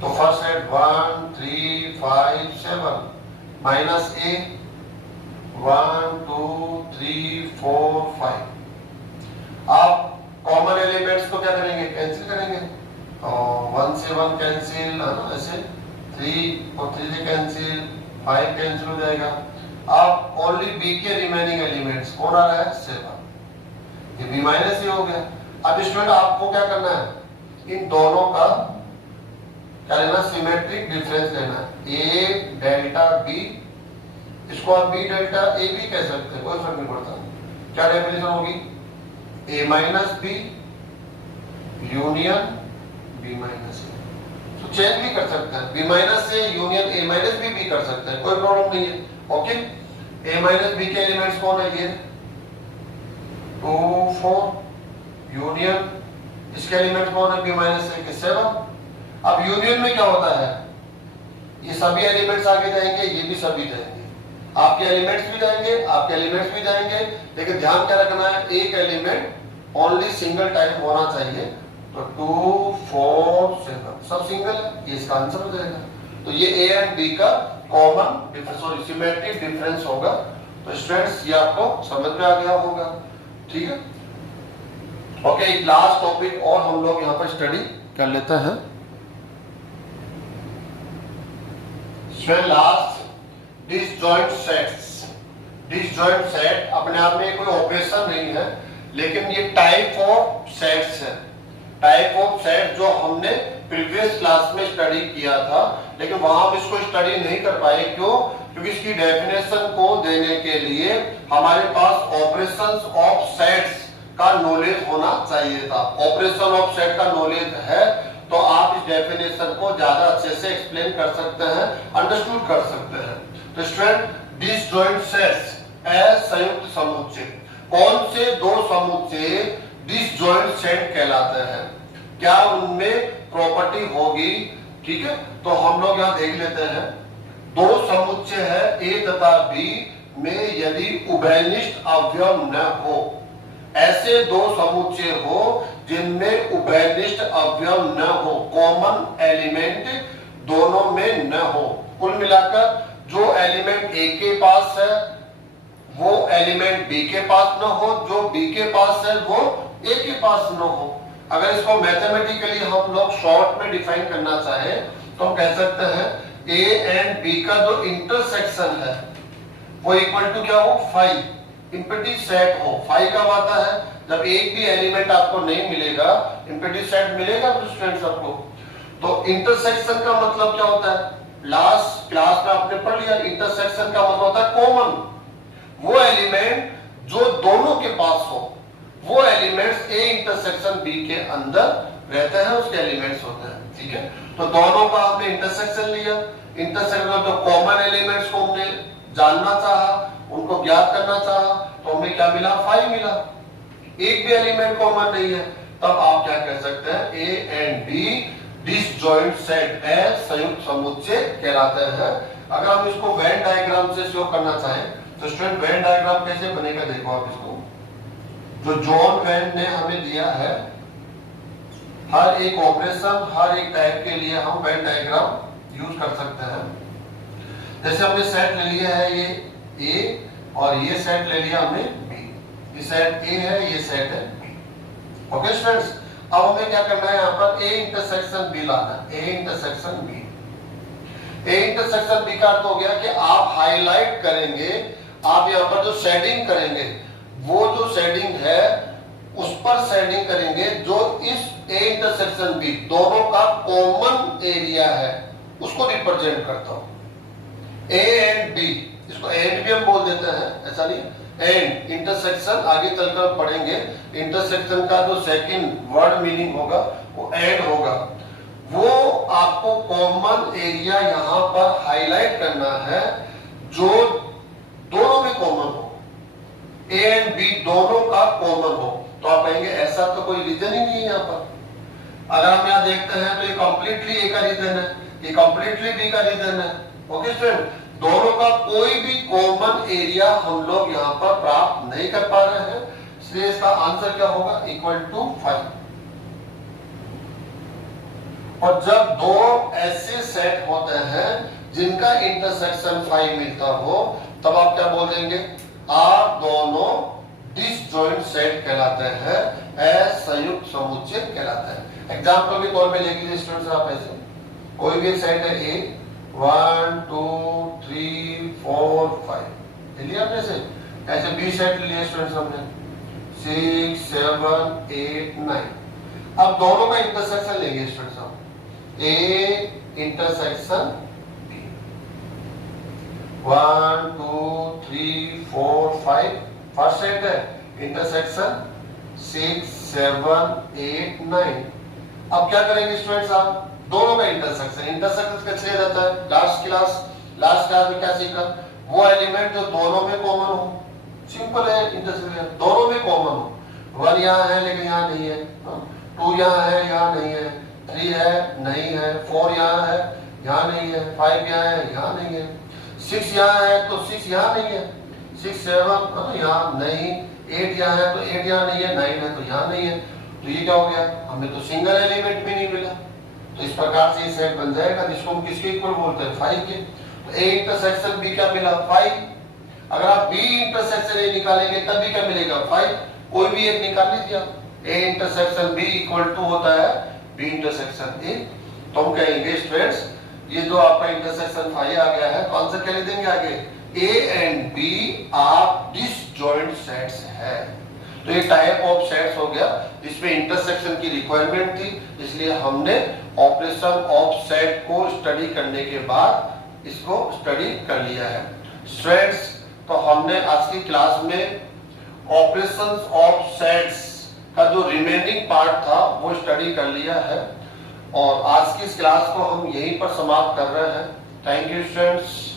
तो फर्स्ट सेट 1 3 5 7 माइनस ए 1 2 3 4 5। आप कॉमन एलिमेंट्स को क्या करेंगे, कैंसिल करेंगे, और 1 से 1 कैंसिल है ना, ऐसे 3 और 3 से कैंसिल, 5 कैंसिल हो जाएगा। अब ओनली बी के रिमेनिंग एलिमेंट्स कौन आ रहा है, 7। ये बी माइनस ए हो गया। अब स्टूडेंट आपको क्या करना है, इन दोनों का क्या लेना, सिमेट्रिक डिफरेंस लेना है, ए डेल्टा बी, इसको आप बी डेल्टा ए भी कह सकते हैं, कोई फर्क नहीं पड़ता। क्या डेफिनेशन होगी, A minus B union B minus A. तो चेंज भी कर सकते हैं, बी माइनस से यूनियन ए माइनस बी भी कर सकते हैं, कोई प्रॉब्लम नहीं है। ओके, ए माइनस बी के एलिमेंट्स कौन है, ये 2 4, यूनियन इसके एलिमेंट्स कौन है, बी माइनस ए के 7। अब यूनियन में क्या होता है, ये सभी एलिमेंट्स आगे जाएंगे, ये भी सभी जाएंगे, आपके एलिमेंट्स भी जाएंगे, आपके एलिमेंट्स भी जाएंगे, लेकिन ध्यान क्या रखना है, एक एलिमेंट ओनली सिंगल टाइप होना चाहिए। तो 2 4 7 सब सिंगल है, ये इसका आंसर हो जाएगा। तो ये ए एंड बी का कॉमन डिफरेंस और सिमेट्रिक डिफरेंस होगा। तो स्टूडेंट्स ये आपको समझ में आ गया होगा, ठीक है। ओके, एक लास्ट टॉपिक और हम लोग यहाँ पर स्टडी कर लेते हैं। Last disjoint sets. Disjoint set अपने आप में कोई ऑपरेशन नहीं है, लेकिन ये टाइप ऑफ सेट्स है। टाइप ऑफ सेट जो हमने प्रीवियस क्लास में स्टडी किया था, लेकिन वहां हम इसको स्टडी नहीं कर पाए। क्यों? क्योंकि इसकी डेफिनेशन को देने के लिए हमारे पास ऑपरेशंस ऑफ सेट्स का नॉलेज होना चाहिए था। ऑपरेशन ऑफ सेट का नॉलेज है तो आप इस डेफिनेशन को ज्यादा अच्छे से एक्सप्लेन कर सकते हैं, अंडरस्टूड कर सकते हैं। तो स्टूडेंट, डिसजॉइंट सेट्स एज संयुक्त समुच्चय, कौन से दो समुच्चय डिसजॉइंट सेट कहलाते हैं, क्या उनमें प्रॉपर्टी होगी, ठीक है। तो हम लोग यहाँ देख लेते हैं, दो समुच्चय है ए तथा बी में यदि उभयनिष्ठ अवयव न हो, ऐसे दो समुच्चय हो जिनमें उभयनिष्ठ अवयव न हो, कॉमन एलिमेंट दोनों में न हो। कुल मिलाकर जो एलिमेंट ए के पास है वो एलिमेंट बी के पास न हो, जो बी के पास है वो ए के पास न हो। अगर इसको मैथमेटिकली हम लोग शॉर्ट में डिफाइन करना चाहें तो हम कह सकते हैं ए एंड बी का जो इंटरसेक्शन है वो इक्वल टू क्या हो, 5 इम्पीटी सेट हो। 5 कब आता है, जब एक भी एलिमेंट आपको नहीं मिलेगा, इम्पीटी सेट मिलेगा स्टूडेंट्स आपको। तो इंटरसेक्शन का मतलब क्या होता है, लास्ट क्लास में आपने पढ़ लिया, इंटरसेक्शन का मतलब होता है कॉमन, वो एलिमेंट जो दोनों के पास हो, वो एलिमेंट्स ए इंटरसेक्शन बी के अंदर रहते हैं, उसके एलिमेंट्स होते हैं, ठीक है। तो दोनों का हमने इंटरसेक्शन लिया, इंटरसेक्शन में तो कॉमन एलिमेंट्स को हमने जानना चाहा, उनको ज्ञात करना चाहा, तो हमें क्या मिला, 5 मिला। एक भी एलिमेंट कॉमन नहीं है, तब आप क्या कह सकते हैं, A and B disjoint set as संयुक्त समुच्चय कहलाते हैं। अगर हम इसको वेन डायग्राम से शो करना चाहें तो स्टूडेंट वेन डायग्राम कैसे बनेगा, देखो आप इसको, जो जॉन वेन ने हमें दिया है, हर एक ऑपरेशन हर एक टाइप के लिए हम वेन डायग्राम यूज कर सकते हैं। जैसे हमने सेट ले लिया है ये ए और ये सेट ले लिया हमने बी, ये सेट ए है, ये सेट है बी। ओके स्टूडेंट्स, अब हमें क्या करना है, यहाँ पर ए इंटरसेक्शन बी लाना है, A intersection B. A intersection B का अर्थ हो गया कि आप हाईलाइट करेंगे, आप यहाँ पर जो शेडिंग करेंगे, वो जो शेडिंग है उस पर शेडिंग करेंगे जो इस ए इंटरसेक्शन बी दोनों का कॉमन एरिया है, उसको रिप्रेजेंट करता हूं। ए एंड बी, इसको एंड भी हम बोल देते हैं, ऐसा नहीं, एंड इंटरसेक्शन आगे चलकर पढ़ेंगे, इंटरसेक्शन का जो सेकंड वर्ड मीनिंग होगा वो एंड होगा। वो आपको कॉमन एरिया यहाँ पर हाईलाइट करना है जो दोनों में कॉमन हो, ए एंड बी दोनों का कॉमन हो। तो आप कहेंगे ऐसा तो कोई रीजन ही नहीं है यहाँ पर। अगर हम यहाँ देखते हैं तो ये कंप्लीटली ए का रीजन है, ये कंप्लीटली बी का रीजन है। ओके स्टूडेंट, दोनों का कोई भी कॉमन एरिया हम लोग यहाँ पर प्राप्त नहीं कर पा रहे हैं, इसलिए इसका आंसर क्या होगा, इक्वल टू 5। और जब दो ऐसे सेट होते हैं जिनका इंटरसेक्शन 5 मिलता हो, तब आप क्या बोल देंगे, आप दोनों डिसजॉइंट सेट कहलाते हैं, एज संयुक्त समुच्चय कहलाते हैं। एग्जांपल के तौर पे ले लीजिए स्टूडेंट्स, आप ऐसे कोई भी सेट है ए, 1 2 3 4 5 लिया आपने से, ऐसे बी सेट लिया स्टूडेंट्स हमने, 6 7 8 9। अब दोनों का इंटरसेक्शन लेंगे स्टूडेंट्स हम। A intersection B, 1 2 3 4 5 first set है इंटरसेक्शन 6 7 8 9। अब क्या करेंगे स्टूडेंट्स, आप दोनों का इंटरसेक्शन, इंटरसेक्शन कैसे रहता है, लास्ट क्लास में क्या सीखा, वो एलिमेंट जो दोनों में कॉमन हो। सिंपल है इंटरसेक्शन, दोनों में कॉमन हो। 1 यहाँ है लेकिन यहाँ नहीं है, 2 यहाँ है यहाँ नहीं है, 3 है नहीं है, 4 यहाँ है यहाँ नहीं है, 5 यहाँ है यहाँ नहीं है, 6 यहाँ है तो 6 यहाँ नहीं है, 6 7 यहाँ नहीं, 8 यहाँ है तो 8 यहाँ नहीं है, 9 है तो यहाँ नहीं है। तो ये क्या हो गया, हमें तो सिंगल एलिमेंट भी नहीं मिला। तो इस प्रकार से ये सेट बन जाएगा जिसको हम किसके इक्वल बोलते हैं, 5 के। तो ए इंटरसेक्शन बी क्या मिला, 5। अगर आप बी इंटरसेक्शन ए निकालेंगे तब भी क्या मिलेगा, 5। कोई भी एक निकाल लीजिए आप। A intersection B equal to होता है बी इंटरसेक्शन ए। तो हम कहेंगे स्टूडेंट्स ये जो आपका इंटरसेक्शन 5 आ गया है, तो आंसर क्या लिख देंगे आगे, A and B are disjoint sets है। तो ये टाइप ऑफ सेट्स हो गया जिसमें इंटरसेक्शन की रिक्वायरमेंट थी, इसलिए हमने ऑपरेशन ऑफ सेट को स्टडी करने के बाद इसको स्टडी कर लिया है। स्टूडेंट्स तो हमने आज की क्लास में ऑपरेशंस ऑफ सेट्स का जो रिमेनिंग पार्ट था वो स्टडी कर लिया है, और आज की इस क्लास को हम यहीं पर समाप्त कर रहे हैं। Thank you students.